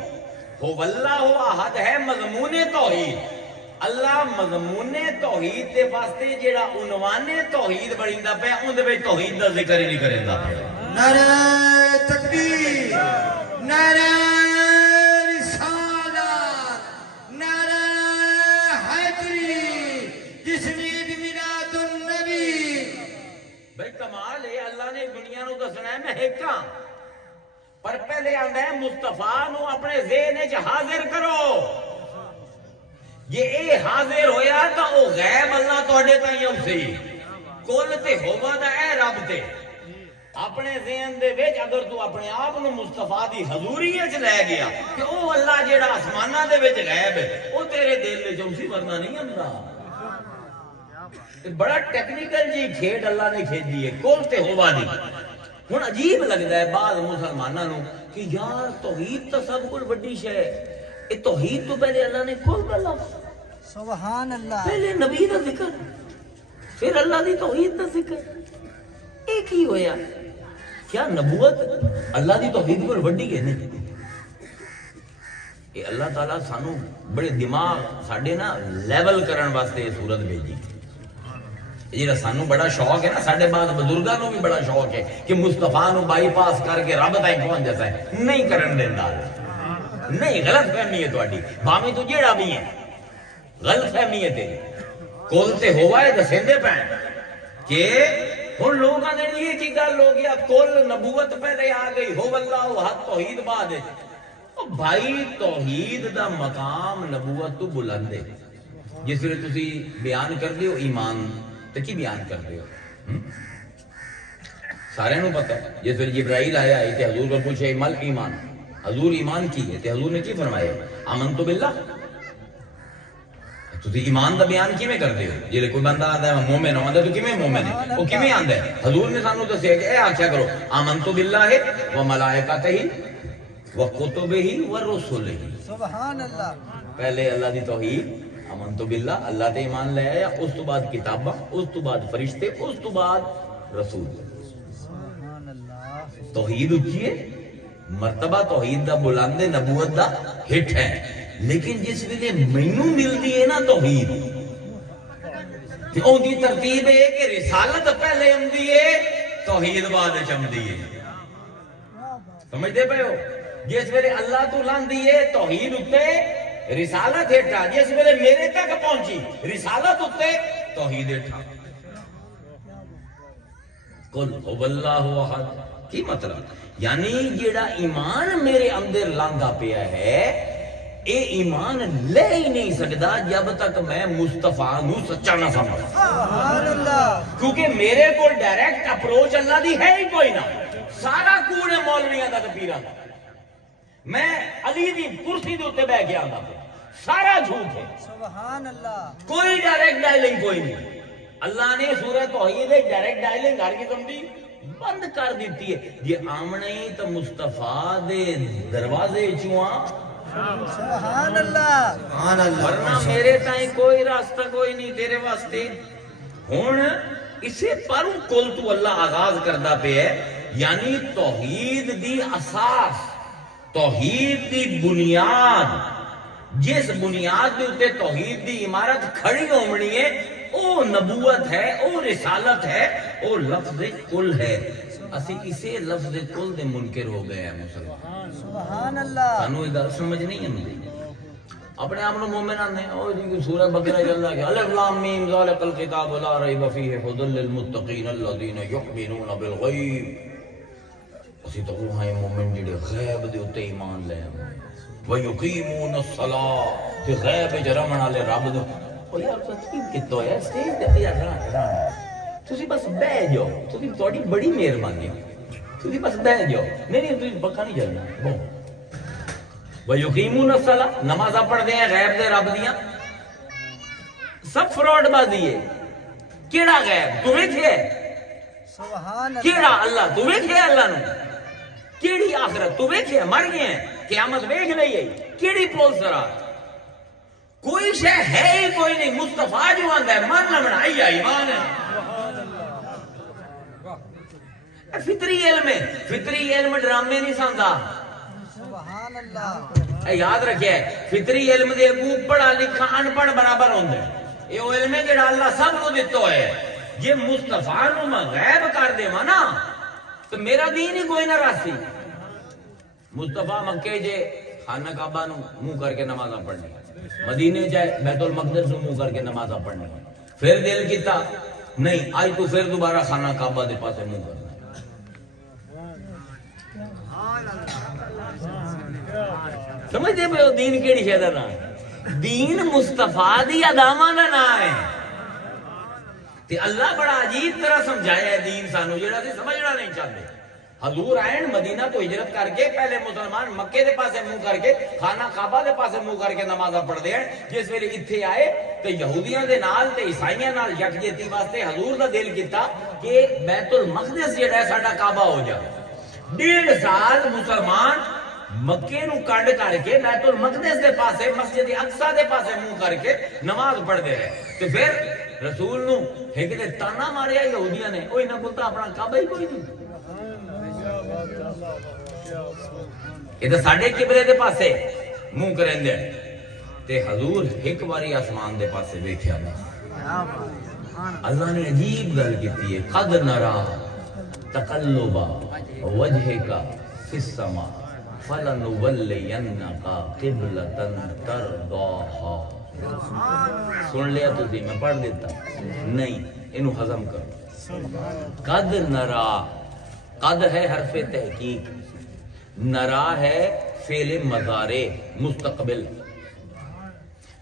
ہو واللہ احد ہے مضمون توحید اللہ مضمون توحید دے واسطے جیڑا عنوان توحید بڑھیندا پیا اون دے وچ توحید دا ذکر ہی نہیں کریندا پیا نعرہ تکبیر نعرہ رسالت نعرہ حیدری جس نے عید میلاد النبی بھئی کمال ہے اللہ نے دنیا نو دسنا ہے میں ایک ہاں پر پہلے آندا ہے مصطفیٰ نو اپنے ذہن وچ حاضر کرو یہ اے حاضر ہویا تا او غیب اللہ تواڈے تائیں اوسی کل تے ہووا دا اے رب تے اپنے ذہن دے وچ اگر تو اپنے آپ نو مصطفیٰ دی حضوری وچ لے گیا کہ او اللہ جیڑا آسماناں دے وچ غیب ہے او تیرے دل وچ اوسی ورنہ نہیں آندا بڑا ٹیکنیکل جی کھیڈ اللہ نے کھیڈی ہے کل تے ہوا دی ہن عجیب لگدا ہے بعض مسلماناں نو کہ یار توحید تو سب کل بڑی شے ہے اے توحید تو پہلے اللہ نے کھول دا لفظ سبحان اللہ پہلے نبی دا ذکر پھر اللہ دی توحید دا ذکر ایک ہی ہویا کیا نبوت اللہ دی توحید پر وڈی ہے نہیں اے اللہ تعالیٰ سانو بڑے دماغ ساڈے نا لیول کرن واسطے صورت بھیجی جیڑا سانو بڑا شوق ہے نا ساڈے بعد بزرگاں نو بھی بڑا شوق ہے کہ مصطفیٰ نو بائی پاس کر کے رب تائیں پہنچ جاتا ہے نہیں کرن دیندا نہیں غلط فہمی ہے تواڈی بھاویں تو جیڑا بھی ہے غلط فہمی ہے تیری کول تے ہوا ہے دسیندے پین کہ ہن لوگاں دے یہ کی گل ہو گیا کل نبوت پہلے آ گئی ہو اللہ حق توحید بعد او بھائی توحید دا مقام نبوت تو بلند ہے جس ویلے تسی بیان کردے ہو ایمان تے کی بیان کردے ہو سارے نو پتہ ہے جس ویلے جبرائیل آیا ہے تے حضور کو پوچھے مل ایمان حضور ایمان کی ہے تے حضور نے کی فرمایا آمنت باللہ تو ایمان دا بیان کیویں کردے ہو جے کوئی بندہ آندا ہے مومن ہوندا تو کیویں مومن ہے او کیویں آندا ہے حضور نے سانو دسیا کہ اے آکھیا کرو آمنت باللہ و ملائکتہ و کتبہ و رسلہ سبحان اللہ پہلے اللہ دی توحید آمنت باللہ اللہ تے ایمان لے آیا اس تو بعد کتاباں اس تو بعد فرشتے اس تو بعد رسول سبحان اللہ توحید اچھی ہے مرتبہ توحید دا بلند نبوت دا ہٹ ہے لیکن جس ویلے مینوں ملدی ہے نا توحید تے اون دی ترتیب ہے کہ رسالت پہلے آندی ہے توحید بعد وچ آندی ہے سمجھدے پئے ہو جس ویلے اللہ تو لاندی ہے توحید اُتے رسالت ہٹا جس ویلے میرے تک پہنچی رسالت اُتے توحید ہٹا قل هو اللہ احد کی مطلب یعنی جیڑا ایمان میرے اندر لانگا پیا ہے اے ایمان لے ہی نہیں سکتا جب تک میں مصطفیٰ نو سچا نہ سمجھ سبحان اللہ کیونکہ میرے کو ڈائریکٹ اپروچ اللہ دی ہے ہی کوئی نہ سارا کوڑ مولویاں دا تے پیراں دا میں علی دی کرسی دے اوتے بیٹھ کے آندا سارا جھوٹ ہے سبحان اللہ کوئی ڈائریکٹ ڈائلنگ کوئی نہیں اللہ نے سورہ توحید ڈائریکٹ ڈائلنگ ہر قسم دی بند کر دیتی ہے یہ آمنے تو مصطفیٰ دے دروازے چواں سبحان اللہ ورنہ میرے تائیں کوئی راستہ کوئی نہیں تیرے واسطے ہن اسے پروں کل تو اللہ آغاز کردا پیا ہے یعنی توحید دی اساس توحید دی بنیاد جس بنیاد دے اوتے توحید دی عمارت کھڑی ہونی ہے او نبوت ہے او رسالت ہے او لفظ کل ہے اسی اسے لفظ کل دے منکر ہو گئے ہیں مسلمان سبحان اللہ سانو یہ گل سمجھ نہیں آندی اپنے آپ مومن آنے او جی سورہ بقرہ اللہ کے الف لام میم ذالک الکتاب لا ریب فیہ ھدی للمتقین الذین یؤمنون بالغیب اسی تو وہ ہیں مومن جڑے غیب دے اوتے ایمان لے ویقیمون الصلاۃ تے غیب وچ رمن والے رب دے او یار تسلیم کتو ہے سٹیج تے یار رہا تسی بس بیٹھ جاؤ تسی تہاڈی بڑی مہربانی تسی بس بیٹھ جاؤ نہیں تسی پکا نہیں چلنا ویقیمون الصلاۃ نمازاں پڑھدے ہیں غیب دے رب دیاں سب فراڈ بازی ہے کیڑا غیب تو ویکھے سبحان اللہ کیڑا اللہ تو ویکھے اللہ نو کیڑی آخرت تو ویکھے مر گئے ہیں قیامت ویکھ لئی ہے کیڑی پول سرات کوئی شے ہے ہی کوئی نہیں مصطفیٰ جو آندا ہے من نہ بنائی ایمان ہے فطری علم ہے، فطری علم ڈرامے نہیں ساندا۔ سبحان اللہ۔ اے یاد رکھے فطری علم دے اگوں پڑھا لکھا ان پڑھ برابر ہوندا ہے۔ یہ وہ علم ہے جڑا اللہ سب کو دتا ہے۔ یہ مصطفیٰ نو میں غائب کر دیواں نا تو میرا دین ہی کوئی نہ راسی۔ مصطفیٰ مکے جے خانہ کعبہ نو منہ کر کے نمازاں پڑھنی، مدینے جائے بیت المقدس نو منہ کر کے نمازاں پڑھنی، پھر دل کیتا نہیں آج تو پھر دوبارہ خانہ کعبہ دے پاسے منہ کرنا۔ سمجھتے پہ ہو دین کیڑی شے دا نام ہے؟ دین مصطفیٰ دی اداماں دا نام ہے۔ تے اللہ بڑا عجیب طرح سمجھایا ہے دین سانو جڑا سی سمجھنا نہیں چاہتے۔ حضور آئین مدینہ تو ہجرت کر کے پہلے مسلمان مکے دے پاسے منہ کر کے خانہ کعبہ دے پاسے منہ کر کے نمازاں پڑھ دے ہیں۔ جس ویلے اتھے آئے تے یہودیاں دے نال تے عیسائیاں نال یکجہتی واسطے حضور دا دل کیتا کہ بیت المقدس جڑا ہے ساڈا کعبہ ہو جائے۔ 1.5 سال مسلمان مکے نو کنڈ کر کے بیت المقدس دے پاسے مسجد اقصی دے پاسے منہ کر کے نماز پڑھ دے رہے۔ تو پھر رسول نو ایک دے تانا ماریا یہودیاں نے، اوہ انہاں کول تاں اپنا کعبہ ہی کوئی نہیں، یہ تو ساڈے قبلے دے پاسے منہ کرندے۔ تے حضور ایک باری آسمان دے پاسے ویکھیا نا، اللہ نے عجیب گل کیتی ہے، قد نرا تقلب وجهك في السماء فلنولينك قبلة ترضاها۔ سن لیا تو تھی میں پڑھ دیتا نہیں، انہوں ہضم کرو۔ قد نرا، قد ہے حرف تحقیق، نرا ہے فعل مضارع مستقبل۔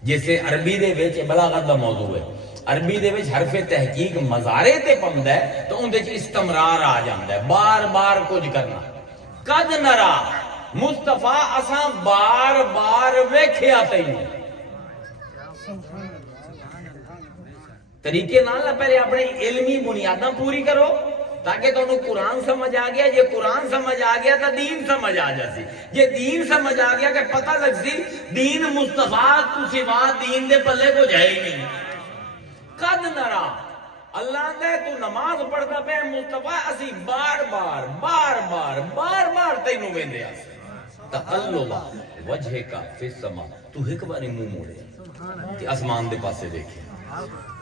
جیسے عربی دے وچ بلاغت دا موضوع ہے، عربی دے وچ حرف تحقیق مضارع تے پوندا ہے تو اون دے وچ استمرار آ جاندا ہے، بار بار کچھ کرنا۔ قد نرا مصطفیٰ اساں بار بار ویکھیا تینوں۔ طریقے نال پہلے اپنی علمی بنیاداں پوری کرو تاکہ تانوں قرآن سمجھ آ گیا۔ یہ قرآن سمجھ آ گیا تو دین سمجھ آ جاسی۔ یہ دین سمجھ آ گیا کہ پتہ لگ سی دین مصطفیٰ تو سوا دین دے پلے کو جائے ہی نہیں۔ قد نرا اللہ دے تو نماز پڑھدا پہ مصطفیٰ اسی بار بار بار بار بار بار تینوں ویندے آسی۔ تقلب وجهك في السماء، تو ایک بار منہ موڑے تے آسمان دے پاسے دیکھے۔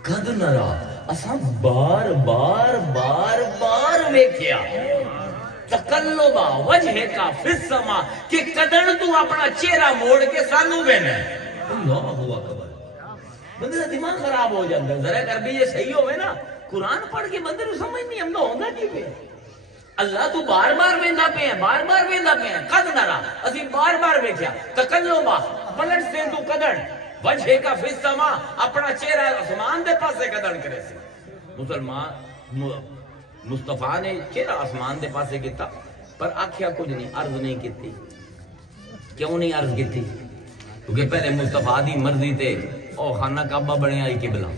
قد نرا اساں بار بار بار بار ویکھیا، تقلب وجهك في السماء کہ کدن تو اپنا چہرہ موڑ کے سانو وینا ہے۔ اللہ اکبر، بندے کا دماغ خراب ہو جاتا ہے۔ ذرا کر بھی یہ صحیح ہوئے نا، قرآن پڑھ کے بندے کو سمجھ نہیں آتا ہوتا کی پہ اللہ تو بار بار ویندا پہ ہیں، بار بار ویندا پہ ہیں۔ قد نرا اسی بار بار ویکھیا، تقلب پلٹ سے تو کدن وجهك في السماء اپنا چہرہ آسمان دے پاسے کدن کرے سی۔ مسلمان مصطفیٰ نے چہرہ آسمان دے پاسے کیتا پر آکھیا کچھ نہیں، عرض نہیں کیتی۔ کیوں نہیں عرض کیتی؟ کیونکہ پہلے مصطفیٰ دی مرضی تے او خانہ کعبہ بنے آئی قبلہ،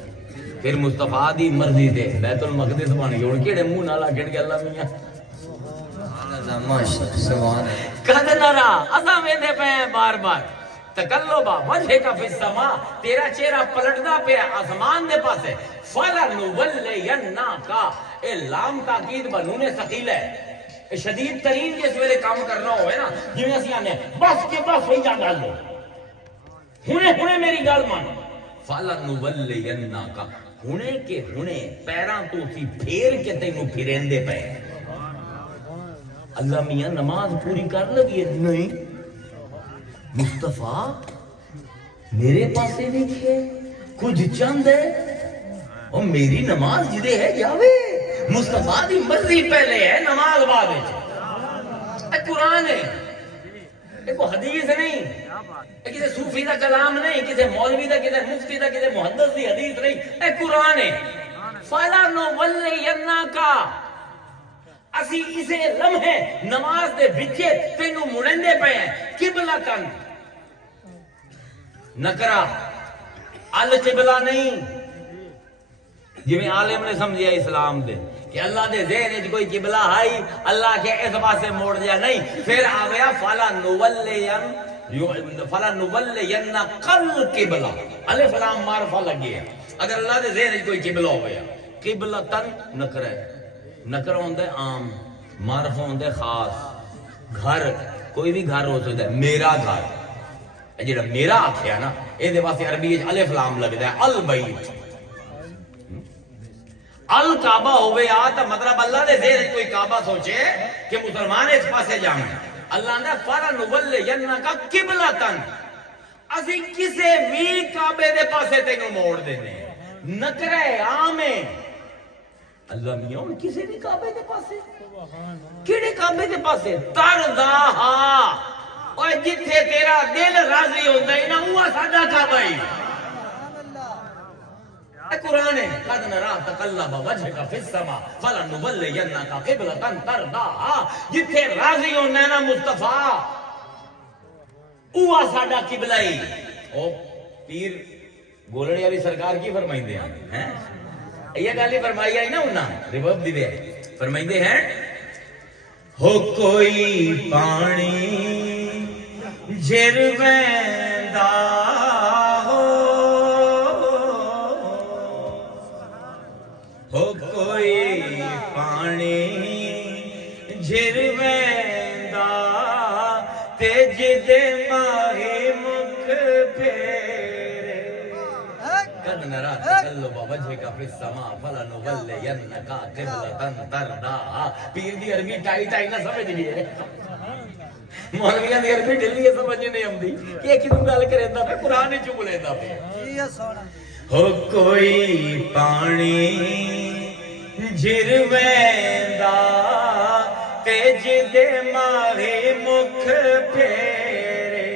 پھر مصطفیٰ دی مرضی تے بیت المقدس بن گئی۔ ہن کیڑے منہ نال آکھن گے اللہ میاں قد نرا اساں ویندے پے ہیں بار بار، تقلب وجهك في السماء تیرا چہرہ پلٹدا پیا آسمان دے پاسے۔ فلنولینک، اے لام تاکید بنون ثقیل ہے، اے شدید ترین جس ویلے کام کرنا ہوئے نا، جویں اسی آنے بس کے بس ہوئی جا گل لو، ہنے میری گل مان۔ فلنولینک، ہنے کے ہنے پیراں تو سی پھیر کے تینوں پھریندے پے۔ اللہ میاں نماز پوری کر لگی ہے نہیں، مصطفیٰ میرے پاسے دیکھئے کچھ چند ہے اور میری نماز جدے ہے جاوے۔ مصطفیٰ دی مرضی پہلے ہے، نماز بعد ہے۔ اے قرآن ہے، اے کوئی حدیث نہیں، اے کسی صوفی دا کلام نہیں، کسی مولوی دا، کسی مفتی دا، کسی محدث دی حدیث نہیں، اے قرآن ہے۔ فَلَنُوَلِّيَنَّكَ، اسی اسے لمحے نماز دے بچے تینوں مڑندے پے ہیں قبلتن، نکرا القبلہ نہیں، جویں عالم نے سمجھیا اسلام دے کہ اللہ دے ذہن وچ کوئی قبلہ ہے، اللہ کے اس پاسے موڑ دیا نہیں۔ پھر آ گیا فلنولینک القبلہ، الف لام معرفہ لگی ہے۔ اگر اللہ دے ذہن وچ کوئی قبلہ ہو گیا، قبلتن نکرا ہے، نکرا ہوندا ہے عام، معرف ہوندے خاص گھر کوئی بھی گھر ہو سکتا ہے میرا گھر جڑا میرا آکھیا نا اے دے واسطے عربی وچ الف لام لگدا ہے البیت الکعبہ ہوے آ تا مطلب اللہ دے ذہن کوئی کعبہ سوچے کہ مسلمان اس پاسے جانا اللہ نے فَلَنُوَلِّيَنَّكَ قِبْلَةً اسی کسے بھی کعبے دے پاسے تینوں موڑ دینے نکرہ عام ہے اللہ میاں کسے بھی کعبے دے پاسے کیڑے کعبے دے پاسے ترداہا اور جتھے تیرا دل راضی ہوتا ہے نا وہ ساڈا کعبہ ہی قرآن ہے قد نرا تقلب وجهك في السماء فلنولينك قبلة ترضاها جتھے راضی ہونا ہے نا مصطفیٰ اوہ ساڈا قبلہ ہی او پیر گولڑی والی سرکار کی فرمائندے ہیں یہ گالی فرمائی آئی نا انہاں ریورب دی دے فرمائندے ہیں ہو کوئی پانی جھرویندا ہو کوئی پانی جھرویندا تے جدے ماہی مکھ پھیرے قد نرا تقلب وجهك في السماء فلنولينك قبلة ترضاها پیر دی عربی ٹائی ٹائی نہ سمجھ لیے مولویاں دی عربی ڈلی ہے سمجھ نہیں آندی کہ کیوں گل کریندا پہ قرآن وچ بولیندا پہ جی سونا ہو کوئی پانی جھرویندا تے جدے ماہی مکھ پھیرے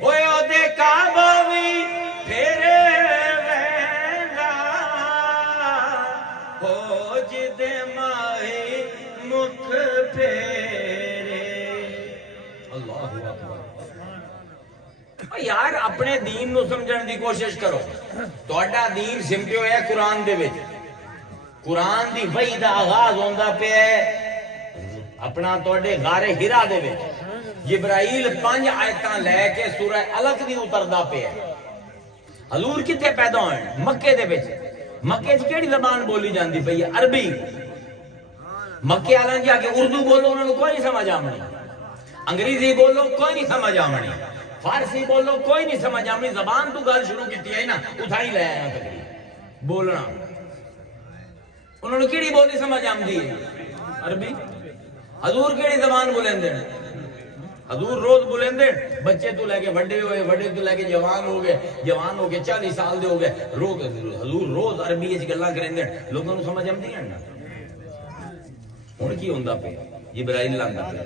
اوے او دے کعبہ وی پھیرے ویندا ہو جدے ماہی مکھ پھیرے اللہ اکبر یار اپنے دین نو سمجھن دی کوشش کرو تہاڈا دین سمٹیا ہویا ہے قرآن دے وچ قرآن دی وحی دا آغاز ہوندا پیا ہے اپنا تہاڈے غار ہرا دے وچ جبرائیل 5 آیتاں لے کے سورہ الق دی اتردا پیا ہے حضور کتے پیدا ہوئے مکے دے وچ مکے وچ کیڑی زبان بولی جاندی پئی ہے عربی مکے والے جا کے اردو بولو انہاں نوں کوئی نہیں سمجھ آونی انگریزی بولو کوئی نہیں سمجھ آونی فارسی بولو کوئی نہیں سمجھ آونی زبان تو گل شروع کیتی ہے نا اٹھائی لے آیا تقریر بولنا انہوں نے کیڑی بولی سمجھ آمدی ہے عربی حضور کیڑی زبان بولندے حضور روز بولندے بچے تو لے کے بڑے ہوئے بڑے تو لے کے جوان ہو گئے 40 سال دے ہو گئے حضور روز عربی وچ گلاں کریندے لوگوں نوں سمجھ آمدی ہیں نا ہن کی ہوندا پیا جبرائیل لاندا پیا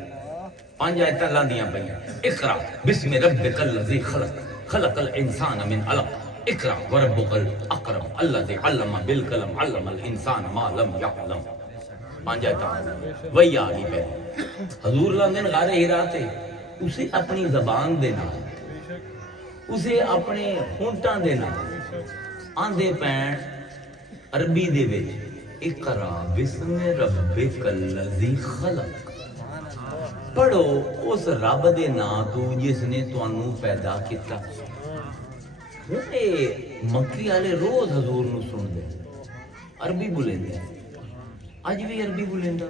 5 آیتاں لاندیاں پئیاں اقرا بسم ربک الذی خلق خلق الانسان من علق اقرا وربک الاکرم الذی علم بالقلم علم الانسان ما لم يعلم 5 آیتاں وہی آ گئی پہ حضور لاندے غار ہرا تے اسے اپنی زبان دے نال اسے اپنے ہونٹاں دے نال آندے پین عربی دے وچ اقرا بسم ربک الذی خلق پڑھو اس رب دے نام تو جس نے تانوں پیدا کیتا مکی والے روز حضور نو سن دے عربی بولندے اج بھی عربی بولندا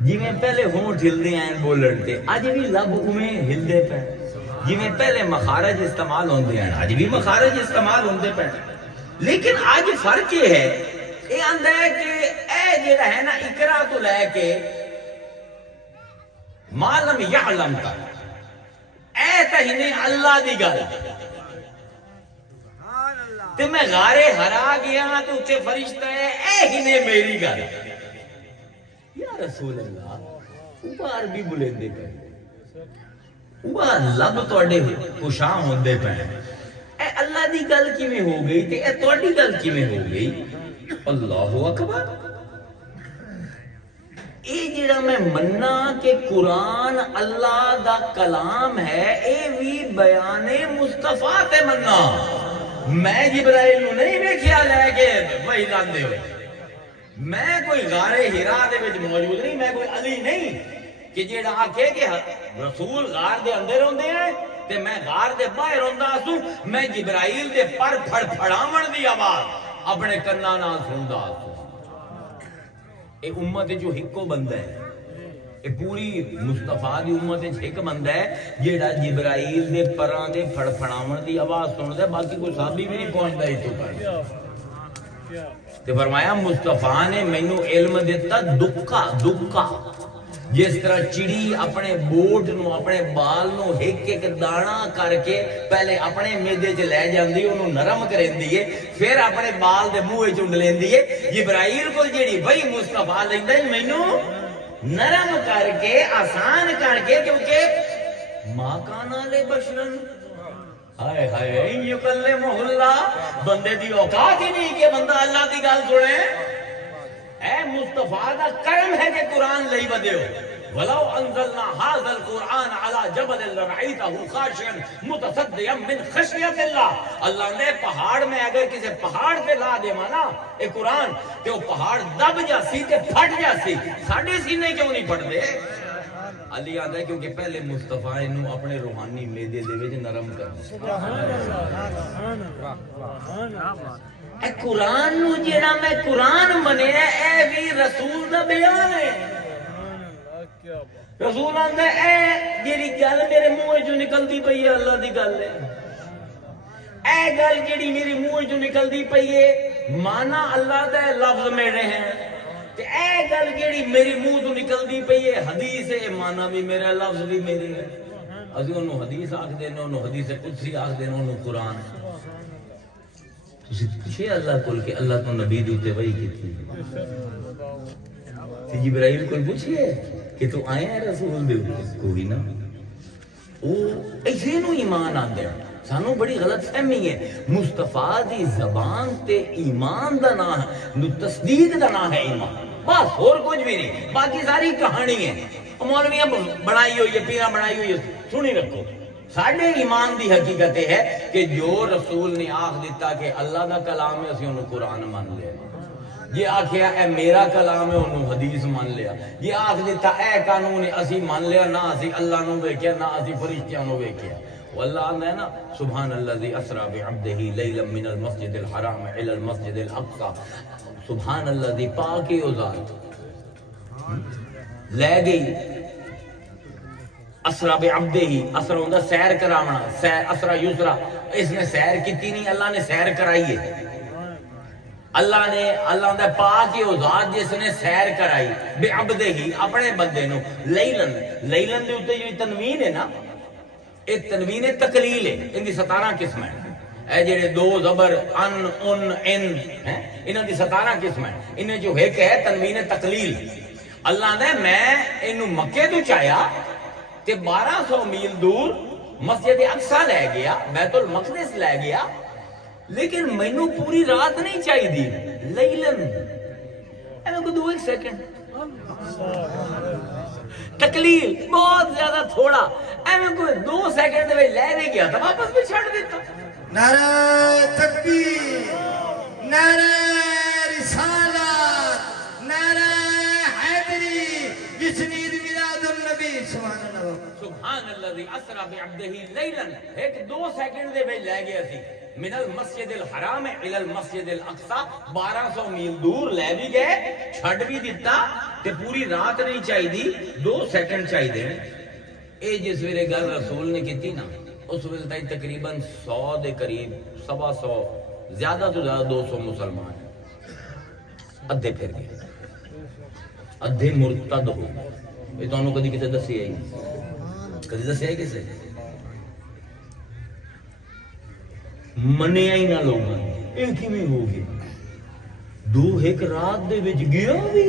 جی میں پہلے ہونٹ ہلدے ہیں بولن تے اج بھی لب اویں ہلدے پے جی میں پہلے مخارج استعمال ہوندے ہیں اج بھی مخارج استعمال ہوندے پے لیکن اج فرق یہ ہے یہ آندا ہے کہ اے جڑا ہے نا اقرا تو لے کے معلم یعلم کا اے تہنے اللہ دی گل تے میں غارے ہرا گیا تے اتے فرشتہ ہے اے ہنے میری گل یا رسول اللہ اوہ عربی بولندے پے اوہ لب تواڈے خوشاں ہوندے پے اے اللہ دی گل کیویں ہو گئی تے اے تواڈی گل کیویں ہو گئی اللہ اکبر اے جڑا میں مننا کہ قرآن اللہ دا کلام ہے اے بھی بیان مصطفیٰ تے مننا میں جبرائیل نو نہیں ویکھیا لے کے وہی لاندے ہوئے میں کوئی غار ہرا دے وچ موجود نہیں میں کوئی علی نہیں کہ جڑا آکھے کہ رسول غار دے اندر ہوندے ہیں تے میں غار دے باہر ہوندا سوں میں جبرائیل دے پر پھڑ پھڑاون دی آواز اپنے کناں نال سندا سوں یہ امت جو ہکو بندہ ہے، یہ پوری مصطفیٰ دی امت ایک بندہ ہے جیڑا جبرائیل دے پراں دے پھڑپھڑاون دی آواز سندا ہے، باقی کوئی صحابی بھی نہیں پہنچدا اتوں تک۔ تے فرمایا مصطفیٰ نے مینوں علم دیتا دکا دکا، جس طرح چڑی اپنے بوٹ نو اپنے بال نو ایک ایک دانا کر کے پہلے اپنے میدے چ لے جاندی، انہوں نرم کریندی ہے، پھر اپنے بال دے منہ چ لیندی ہے۔ جبرائیل کو جیڑی وہی مصطفیٰ لیندا ہے مینوں نرم کر کے آسان کر کے، کیونکہ ماں کانا لے بشرن ہائے ہائے یکلمہ اللہ، بندے دی اوقات ہی نہیں کہ بندہ اللہ دی گل سنے۔ اے مصطفیٰ دا کرم ہے کہ قرآن لئی ودے ہو۔ وَلَوْ أَنزَلْنَا هَذَا الْقُرْآنَ عَلَى جَبَلٍ لَرَأَيْتَهُ خَاشِعًا مُتَصَدِّعًا مِنْ خَشْيَةِ اللَّهِ۔ اللہ نے پہاڑ میں اگر کسی پہاڑ پہ لا دے مانا اے قرآن کہ وہ پہاڑ دب جاسی تے پھٹ جاسی، ساڑھے سینے کیوں نہیں پھٹ دے؟ علی آدھا ہے کیونکہ پہلے مصطفیٰ انہوں اپنے روحانی میدے دے وچ نرم کرنا۔ اے قرآن نو جیڑا میں قرآن بنے اے بھی رسول دا بیان ہے۔ رسول آندہ اے جیڑی گل میرے منہ جو نکل دی پئی ہے اللہ دی گل ہے، اے گل جیڑی میری منہ جو نکل دی پئی ہے مانا اللہ دا لفظ میرے ہیں، تے اے گل جیڑی میری منہ تو نکل دی پئی ہے حدیث ہے، مانا بھی میرا لفظ بھی میرے ہے۔ اسی انہوں حدیث آکھ دینا، انہوں حدیث قدسی آکھ دینا، انہوں قرآن۔ تسی پوچھے اللہ کل کہ اللہ تو نبی دیتے وہی کی تھی، جبرائیل کل پوچھئے کہ تو آئے ہیں رسول دے کوئی نہ، وہ ایسے نو ایمان آن دے۔ سانو بڑی غلط فہمی ہے، مصطفیٰ دی زبان تے ایمان دا نام ہے، تصدیق دا نام ہے ایمان، بس اور کچھ بھی نہیں، باقی ساری کہانی ہے، مولویاں بنائی ہوئی ہے، پیرا بنائی ہوئی ہے، سنی رکھو۔ ساڑھے ایمان دی حقیقت ہے کہ جو رسول نے آخ دیتا کہ اللہ دا کلام ہے اسی انہوں قرآن مان لیا، یہ آکھیا اے میرا کلام ہے انہوں حدیث مان لیا، یہ آخ دیتا اے قانون اسی مان لیا، نہ اسی اللہ نو ویکیا نہ اسی فرشتیاں نو ویکیا۔ واللہ آندہ ہے نا سبحان الذی اسرا بعبدہ لیلا من المسجد الحرام الى المسجد الاقصى، سبحان الذی پاکی او ذات لے گئی اسرا بعبدہ، اسرا ہوندہ سیر کراونا، اسرا یسرا، اس نے سیر کیتی نہیں، اللہ نے سیر کرائی ہے، اللہ نے دا پاکی او ذات جس نے سیر کرائی بعبدہ اپنے بندے نو لیلن، لیلن دے ہوتے جو تنوین ہے نا، یہ تنوین تقلیل ہے، ان دی 17 قسم ہے، اے جڑے دو زبر ان ان ان ہیں انہاں دی 17 قسم ہے، انہیں جو ایک ہے تنوین تقلیل۔ اللہ نے میں انہوں مکے تو چاہیا تے 1200 میل دور مسجد اقصی لے گیا، بیت المقدس لے گیا، لیکن مینوں پوری رات نہیں چاہی دی، لیلن میں کو 2 سیکنڈ تقلیل بہت زیادہ تھوڑا، میں کوئی 2 سیکنڈ دے لے نہیں گیا تھا، واپس بھی چھڑ دیتا۔ نعرہ تکبیر، نعرہ رسالت، نعرہ حیدری، جسنید میلاد النبی، سبحان اللہ سبحان الذی اسرا بعبدہ لیلا، ایک 2 سیکنڈ دے لے گیا سی، من المسجد الحرام الى المسجد الاقصی، 1200 میل دور لے بھی گئے، چھڑ بھی دیتا، تے پوری رات نہیں چاہی دی، 2 سیکنڈ چاہی دے۔ اے جس ویلے گل رسول نے کیتی نا، اس ویلے تک تقریباً 100 دے قریب، 125 زیادہ تو زیادہ 200 مسلمان ادھے پھر گئے، ادھے مرتد ہو گئے۔ یہ تو انہوں کدی کسے دسی ہے، کدی دسی ہے کسے منیا ہی نہ لوگاں، ایک ہی میں ہو گیا، 2 رات دے وچ گیا بھی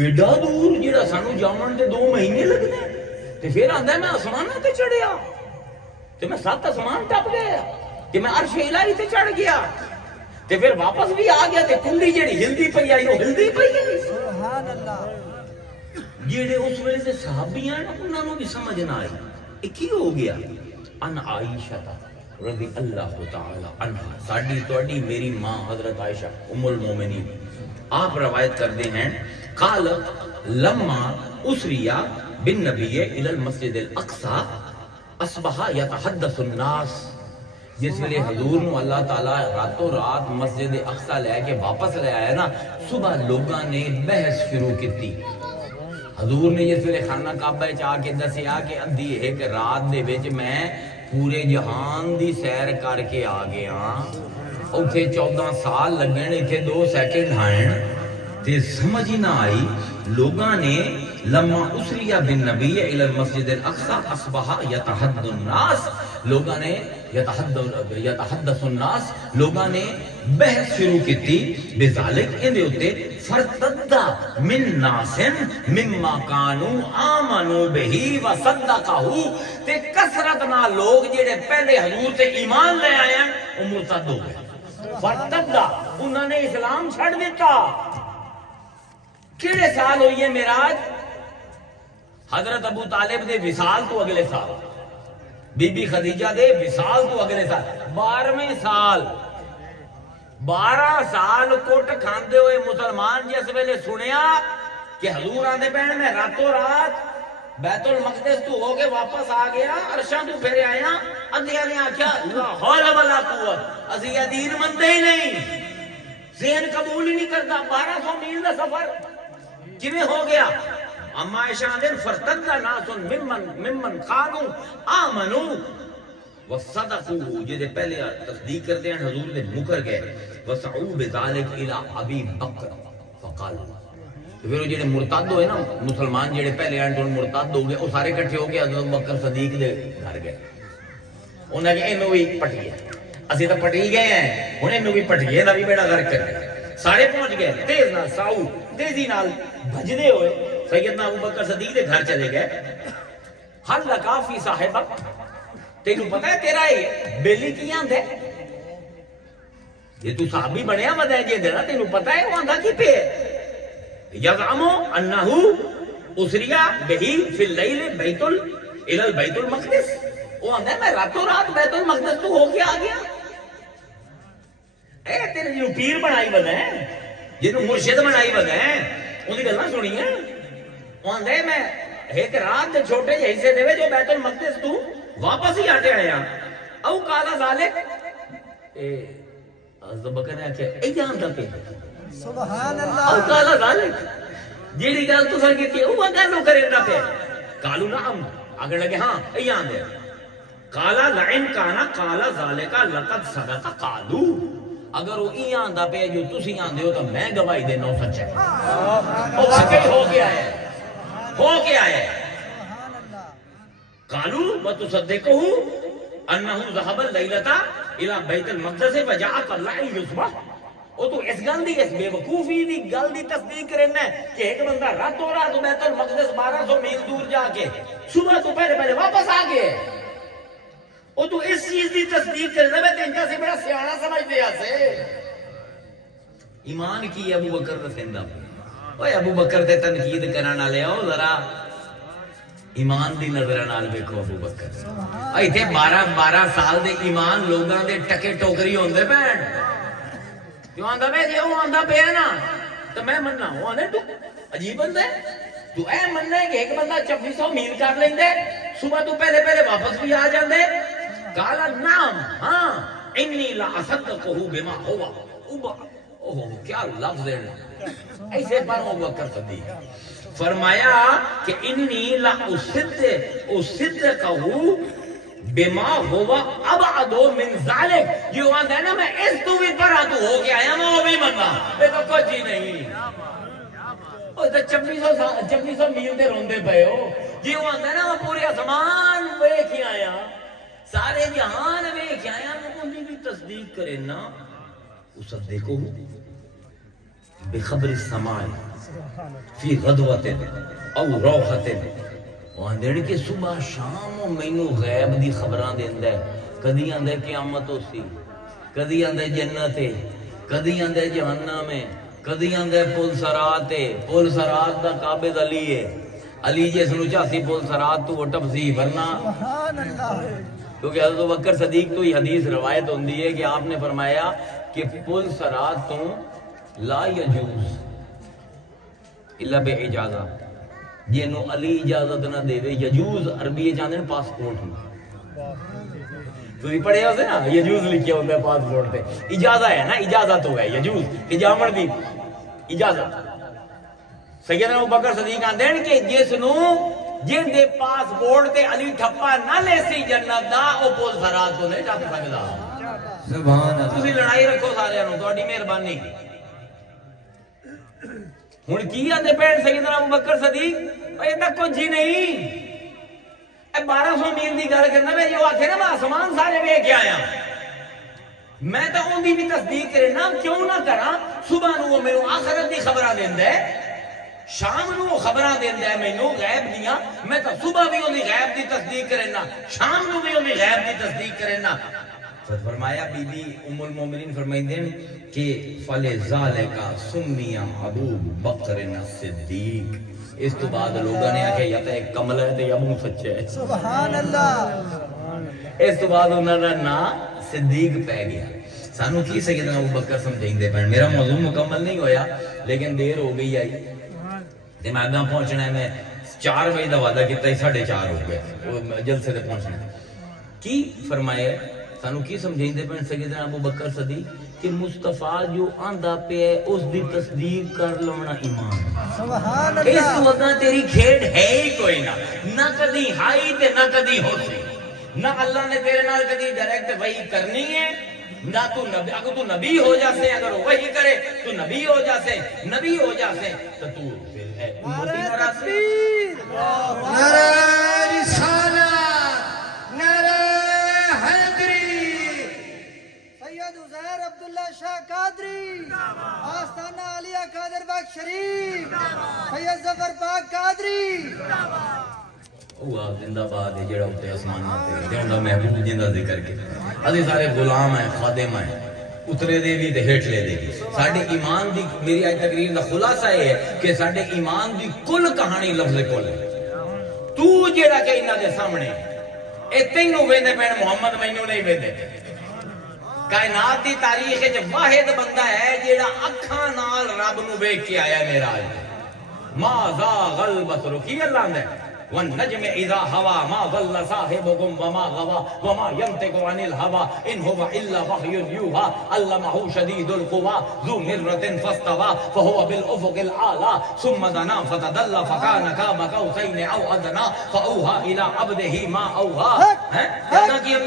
ایڈا دور جڑا سانو جاون تے 2 مہینے لگنے، تے پھر آندا ہے میں آسماناں تے چڑھیا، تے میں 7 آسمان ٹپ گیا، تے میں عرش الہی تے چڑھ گیا، تے پھر واپس بھی آ گیا، تے کنڈی جڑی ہلدی پئی آئی وہ ہلدی پئی ہے۔ سبحان اللہ۔ جڑے اس ویلے دے صحابی ہیں انہاں نوں بھی سمجھ نہ آئی اے کی ہو گیا۔ ان عائشہ رضی اللہ تعالی عنہ، ساڈی تواڈی میری ماں حضرت عائشہ ام المومنین، آپ روایت کرتے ہیں قال لما اسری بالنبی الى المسجد الاقصى اصبح يتحدث الناس، جس ویلے حضور نو اللہ تعالیٰ راتوں رات مسجد اقصی لے کے واپس لے آیا نا، صبح لوگاں نے بحث شروع کی. حضور نے جس ویلے خانہ کعبہ چ آ کے دسیا کہ ادھی ایک رات دے وچ میں پورے جہان دی سیر کر کے آ گیا، اوتھے 14 سال لگن، ایتھے 2 سیکنڈ ہیں، تے سمجھ ہی نہ آئی. لوگاں نے لما اسری بالنبی الی المسجد الاقصی اصبح یتحدث الناس، لوگاں نے یتحدث الناس، لوگاں نے بحث شروع کی بذالک ان دے اوتے، فرتد من ناس مما كانوا آمنوا به وصدقوا، تے کثرت نال لوگ جڑے پہلے حضور تے ایمان لے آئے ہیں وہ مرتد ہو گئے. فرتد، انہوں نے اسلام چھڑ دیتا. کیڑے سال ہوئی ہے معراج؟ حضرت ابو طالب دے وصال تو اگلے سال، بی بی خدیجہ دے وصال تو اگلے سال، 12ویں سال. 12 سال کٹ کھاندے ہوئے مسلمان جس ویلے سنیا کہ حضور آندے پہن میں راتوں رات بیت المقدس تو ہو کے واپس آ گیا، عرشاں تو پھر آیا، ادھیاں نے آکھیا لا حول ولا قوت، اسی یہ دین مندے ہی نہیں، ذہن قبول ہی نہیں کرتا. 1200 میل دا سفر کیویں ہو گیا؟ اما عائشہ دے فرتد ناس ممن كانوا آمنوا وصدقوا، جے پہلے تصدیق کرتے ہیں حضور نے مکر گئے. وسعوا بذلك الى ابي بکر فقال، پھر وہ جڑے مرتد ہوئے نا مسلمان جڑے پہلے آن تو مرتد ہو گئے، وہ سارے کٹھے ہو کے حضرت بکر صدیق دے گھر گئے. انہاں نے اینو بھی پٹیے، اسی تو پٹی گئے ہیں، ہن اینو بھی پٹیے دا بھی بیڑا غرق کر گئے. سارے پہنچ گئے تیز نال، ساؤ تیزی نال بھجدے ہوئے سیدنا ابو بکر صدیق دے گھر چلے گئے. حل لکا فی صاحبک، تینوں پتہ ہے تیرا یہ بیلی کی آندے، یہ تو صحابی بنیا مدہ جی دینا، تینوں پتہ ہے وہ آندھا کی پہ یزعمو انہو اسریہ بہی فی اللیل بیت البیت المقدس، وہ آندھا ہے میں راتوں رات بیت المقدس تو ہو کے آ گیا. اے تیرے جنہوں پیر بنائی بنا ہے، جنہوں مرشد بنائی بنا ہے، انہی گلنا سنی ہے. وہ آندھا ہے میں ایک رات دے چھوٹے جے حصے دے جو بیت المقدس تو واپس ہی آتے آیا. او کالا ذالک، حضرت بکر نے آکھیا اے جان دا پہ سبحان او اللہ. کالا ذالک، جیڑی گل تو سر کیتی او گل کرے دا پہ. قالوا نعم، اگر لگے ہاں اے جان دے. کالا لعن کانا کالا ذالک لقد صدق قالوا، اگر وہ ای آندا پہ جو تسی آندے ہو تو میں گواہی دینا سچ ہے، او واقعی ہو گیا ہے، ہو گیا ہے. قالوا وتصدقه انه ذهب الليله الى بيت المقدس وجاء طلع يصبح. او تو اس گل دی، اس بے وقوفی دی گل دی تصدیق کرنا ہے کہ ایک بندہ راتوں رات بیت المقدس 1200 میل دور جا کے صبح تو پہلے واپس آ گئے. او تو اس چیز دی تصدیق کرنا ہے تینکا سے بڑا سیانا سمجھ دیا سے. ایمان کی ابو بکر رسندہ، اوے ابو بکر تے تنقید کرنا والے آؤ ذرا ایمان دی نظر نال ویکھو. ابو بکر ایتھے 12 سال دے ایمان لوگاں دے ٹکے ٹوکری ہوندے پین. کیوں آندا پہ جے وہ آندا پہ نا تو میں مننا، وہ آنے تو عجیب بندہ ہے، تو اے مننا ہے کہ ایک بندہ 2600 میل کر لیندے، صبح تو پہلے واپس بھی آ جاندے. قالا نعم، ہاں انی لا اصدقہ بما ہوا. اوہ کیا لفظ ہے، ایسے پر ابو بکر صدیق فرمایا کہ انی لا اصدقہ بما ہوا ابعد من ذالک. یہ آندا ہے نا میں اس تو بھی پرا تو ہو کے آیا، میں وہ بھی مننا، یہ تو کچھ ہی نہیں. وہ تو 2600 میل دے روندے پئے ہو. یہ آندا ہے نا میں پورے آسمان ویکھ کے آیا، سارے جہان ویکھ کے آیا، میں ان دی تصدیق کرے نا. اصدقہ بخبر السماء فی غدوۃ او روحۃ. آندے کہ صبح شام مینوں غیب دی خبراں دیندا ہے. کدی آندا قیامت ہوسی، کدی آندا جنت ہے، کدی آندا جہنم ہے، کدی آندا پل صراط ہے. پل صراط دا قابض علی ہے، علی جس نو چاسی پل صراط تو ٹپسی، ورنہ سبحان اللہ. کیونکہ حضرت بکر صدیق تو یہ حدیث روایت ہوندی ہے کہ آپ نے فرمایا کہ پل صراط تو لا یجوز الا بے اجازت، جنوں علی اجازت نہ دے، یجوز عربی چاہتے ہیں پاسپورٹ میں. تھی پڑھے ہوتے نا یجوز لکھیا ہوتا ہے پاسپورٹ پہ اجازت ہے نا اجازت ہو ہے یجوز کہ جامن دی اجازت سیدنا ابوبکر صدیق آندے کہ جس نو جن دے پاسپورٹ تے علی ٹھپا نہ لے سی جنت دا او پول سرات تو نہیں جا سکدا سبحان اللہ تسی لڑائی رکھو سارے نو تہاڈی مہربانی ہن کی آندے پین سیدنا ابوبکر صدیق اے تک کچھ ہی نہیں اے 1200 میل دی گل کرنا میں جو آکھے نا میں آسمان سارے ویکھ کے آیا میں تو اون دی بھی تصدیق کرنا کیوں نہ کراں صبح نو مینوں آخرت دی خبراں دیندا ہے شام نو خبراں دیندا ہے مینوں غیب دیاں میں تو صبح بھی اونی غیب دی تصدیق کرنا شام نو بھی اونی غیب دی تصدیق کرنا فرمایا بی بی ام المومنین فرمائندے کہ فلذالک سمی ابو بکر الصدیق اس تو بعد لوگوں نے آکھیا یا تے کمل ہے تے یا منہ سچا ہے سبحان اللہ اس تو بعد انہاں دا نام صدیق پہ گیا سانو کی سیدنا ابوبکر سمجھائندے پن میرا موضوع مکمل نہیں ہویا لیکن دیر ہو گئی آئی تے میں اگاں پہنچنا ہے میں 4 بجے دا وعدہ کیتا ہی 4:30 ہو گئے جلسے تے پہنچنا ہے کی فرمایا سانو کی سمجھائندے پن سیدنا ابوبکر صدیق کہ مصطفیٰ جو آندا پہ ہے اس دی تصدیق کر لونا ایمان سبحان اس اللہ وقت تیری کھیڑ ہے ہی کوئی نہ کدی ہائی تے نہ کدی ہو سی نہ اللہ نے تیرے نال کدی ڈائریکٹ وحی کرنی ہے نہ تو نبی اگر تو نبی ہو جاسے اگر وحی کرے تو نبی ہو جاسے تو پھر ہے امتی نعرہ ناراض سے تکبیر نعرہ رسالت نعرہ حیدری سید عزیر عبداللہ شاہ قادری آستانہ علیہ قادر باغ شریف سید ظفر پاک قادری وہ زندہ باد ہے جڑا ہوتے آسماناں تے جوندا محبوب جندا ذکر کے اسی سارے غلام ہیں خادم ہیں اترے دے بھی تے ہیٹلے دے بھی ساڈے ایمان دی میری آج تقریر دا خلاصہ یہ ہے کہ ساڈے ایمان دی کل کہانی لفظ کل ہے تو جڑا کہ انہاں دے سامنے اے تینوں ویندے پین محمد مینوں نہیں ویندے کائنات دی تاریخ وچ واحد بندہ ہے جڑا اکھاں نال رب نو ویکھ کے آیا معراج ما زاغ البصر کی اللہ نے والنجم اذا هوى ما ضل صاحبكم وما غوى وما ينطق عن الهوى ان هو الا وحي يوحى علمه شديد القوى ذو مرة فاستوى فهو بالافق الاعلى ثم دنا فتدلى فكان قاب قوسين او ادنى فاوحى الى عبده ما اوحى کیا کیا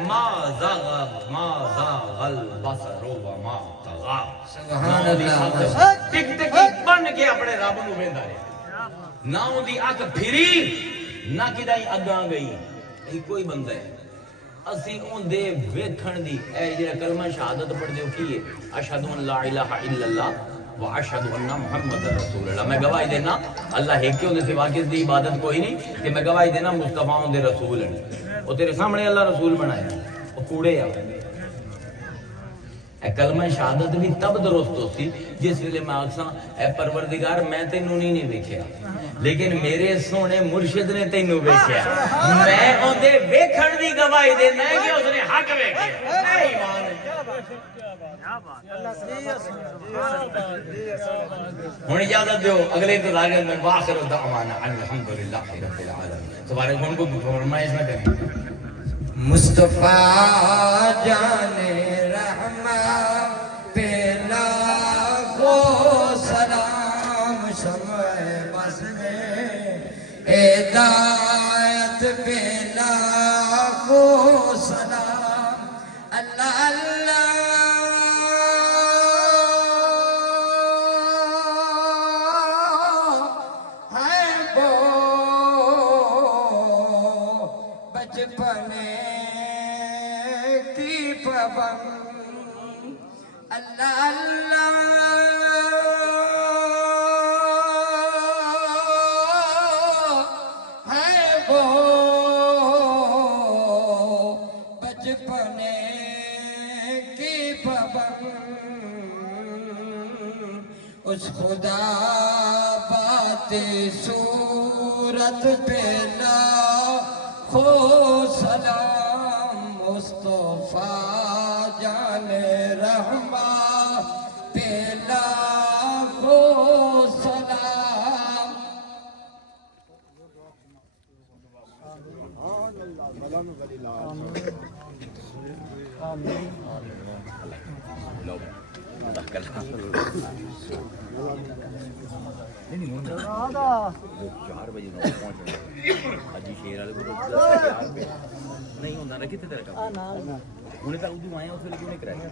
ما زاغ البصر وما طغى سبحان اللہ ٹک ٹک بن کے اپنے رب نو ویندا رہیا نہ ان دی اکھ پھری نہ کدائی اگاں گئی یہ کوئی بندہ ہے اسی ان دے ویکھن دی اے جڑا کلمہ شہادت پڑھ دیو کی ہے اشہد ان لا الہ الا اللہ و اشہد ان محمد رسول اللہ میں گواہی دینا اللہ ایک کیوں دے سوا کس دی عبادت کوئی نہیں کہ میں گواہی دینا مصطفیٰ دے رسول ہیں وہ تیرے سامنے اللہ رسول بنایا وہ کوڑے آ اے کلمہ شہادت بھی تب درست ہوتی جس ویلے میں آکساں اے پروردگار میں تینوں نہیں ویکھیا لیکن میرے سونے مرشد نے تینوں ویکھیا میں اون دے ویکھن دی گواہی دینا ہے کہ اس نے حق ویکھیا اے ایمان ہن اجازت دیو اگلے انتظار میں واخر دعوانا الحمدللہ رب العالمین سبارے کون کو فرمائش نہ کریں مصطفیٰ جانے رحمت پہلا کو سلام شمع بس میں ہدایت پہلا کو سلام اللہ اللہ ہے وہ بچپنے کی پابند اللہ اللہ ہے وہ بچپنے کی پابند اس خدا بات صورت پہ لاکھوں سلام مصطفیٰ جان رحمت پہ لاکھوں سلام 4 ਵਜੇ ਨੂੰ ਪਹੁੰਚਣਾ ਅੱਜ ਸ਼ੇਰ ਵਾਲੇ ਕੋਲ ਨਹੀਂ ਹੁੰਦਾ ਨਾ ਕਿੱਥੇ ਤੇਰਾ ਕੰਮ ਹੁਣੇ ਤਾਂ ਉਦੋਂ ਆਇਆ ਉਸ ਵੇਲੇ ਕਿਉਂ ਨਹੀਂ ਕਰਾਇਆ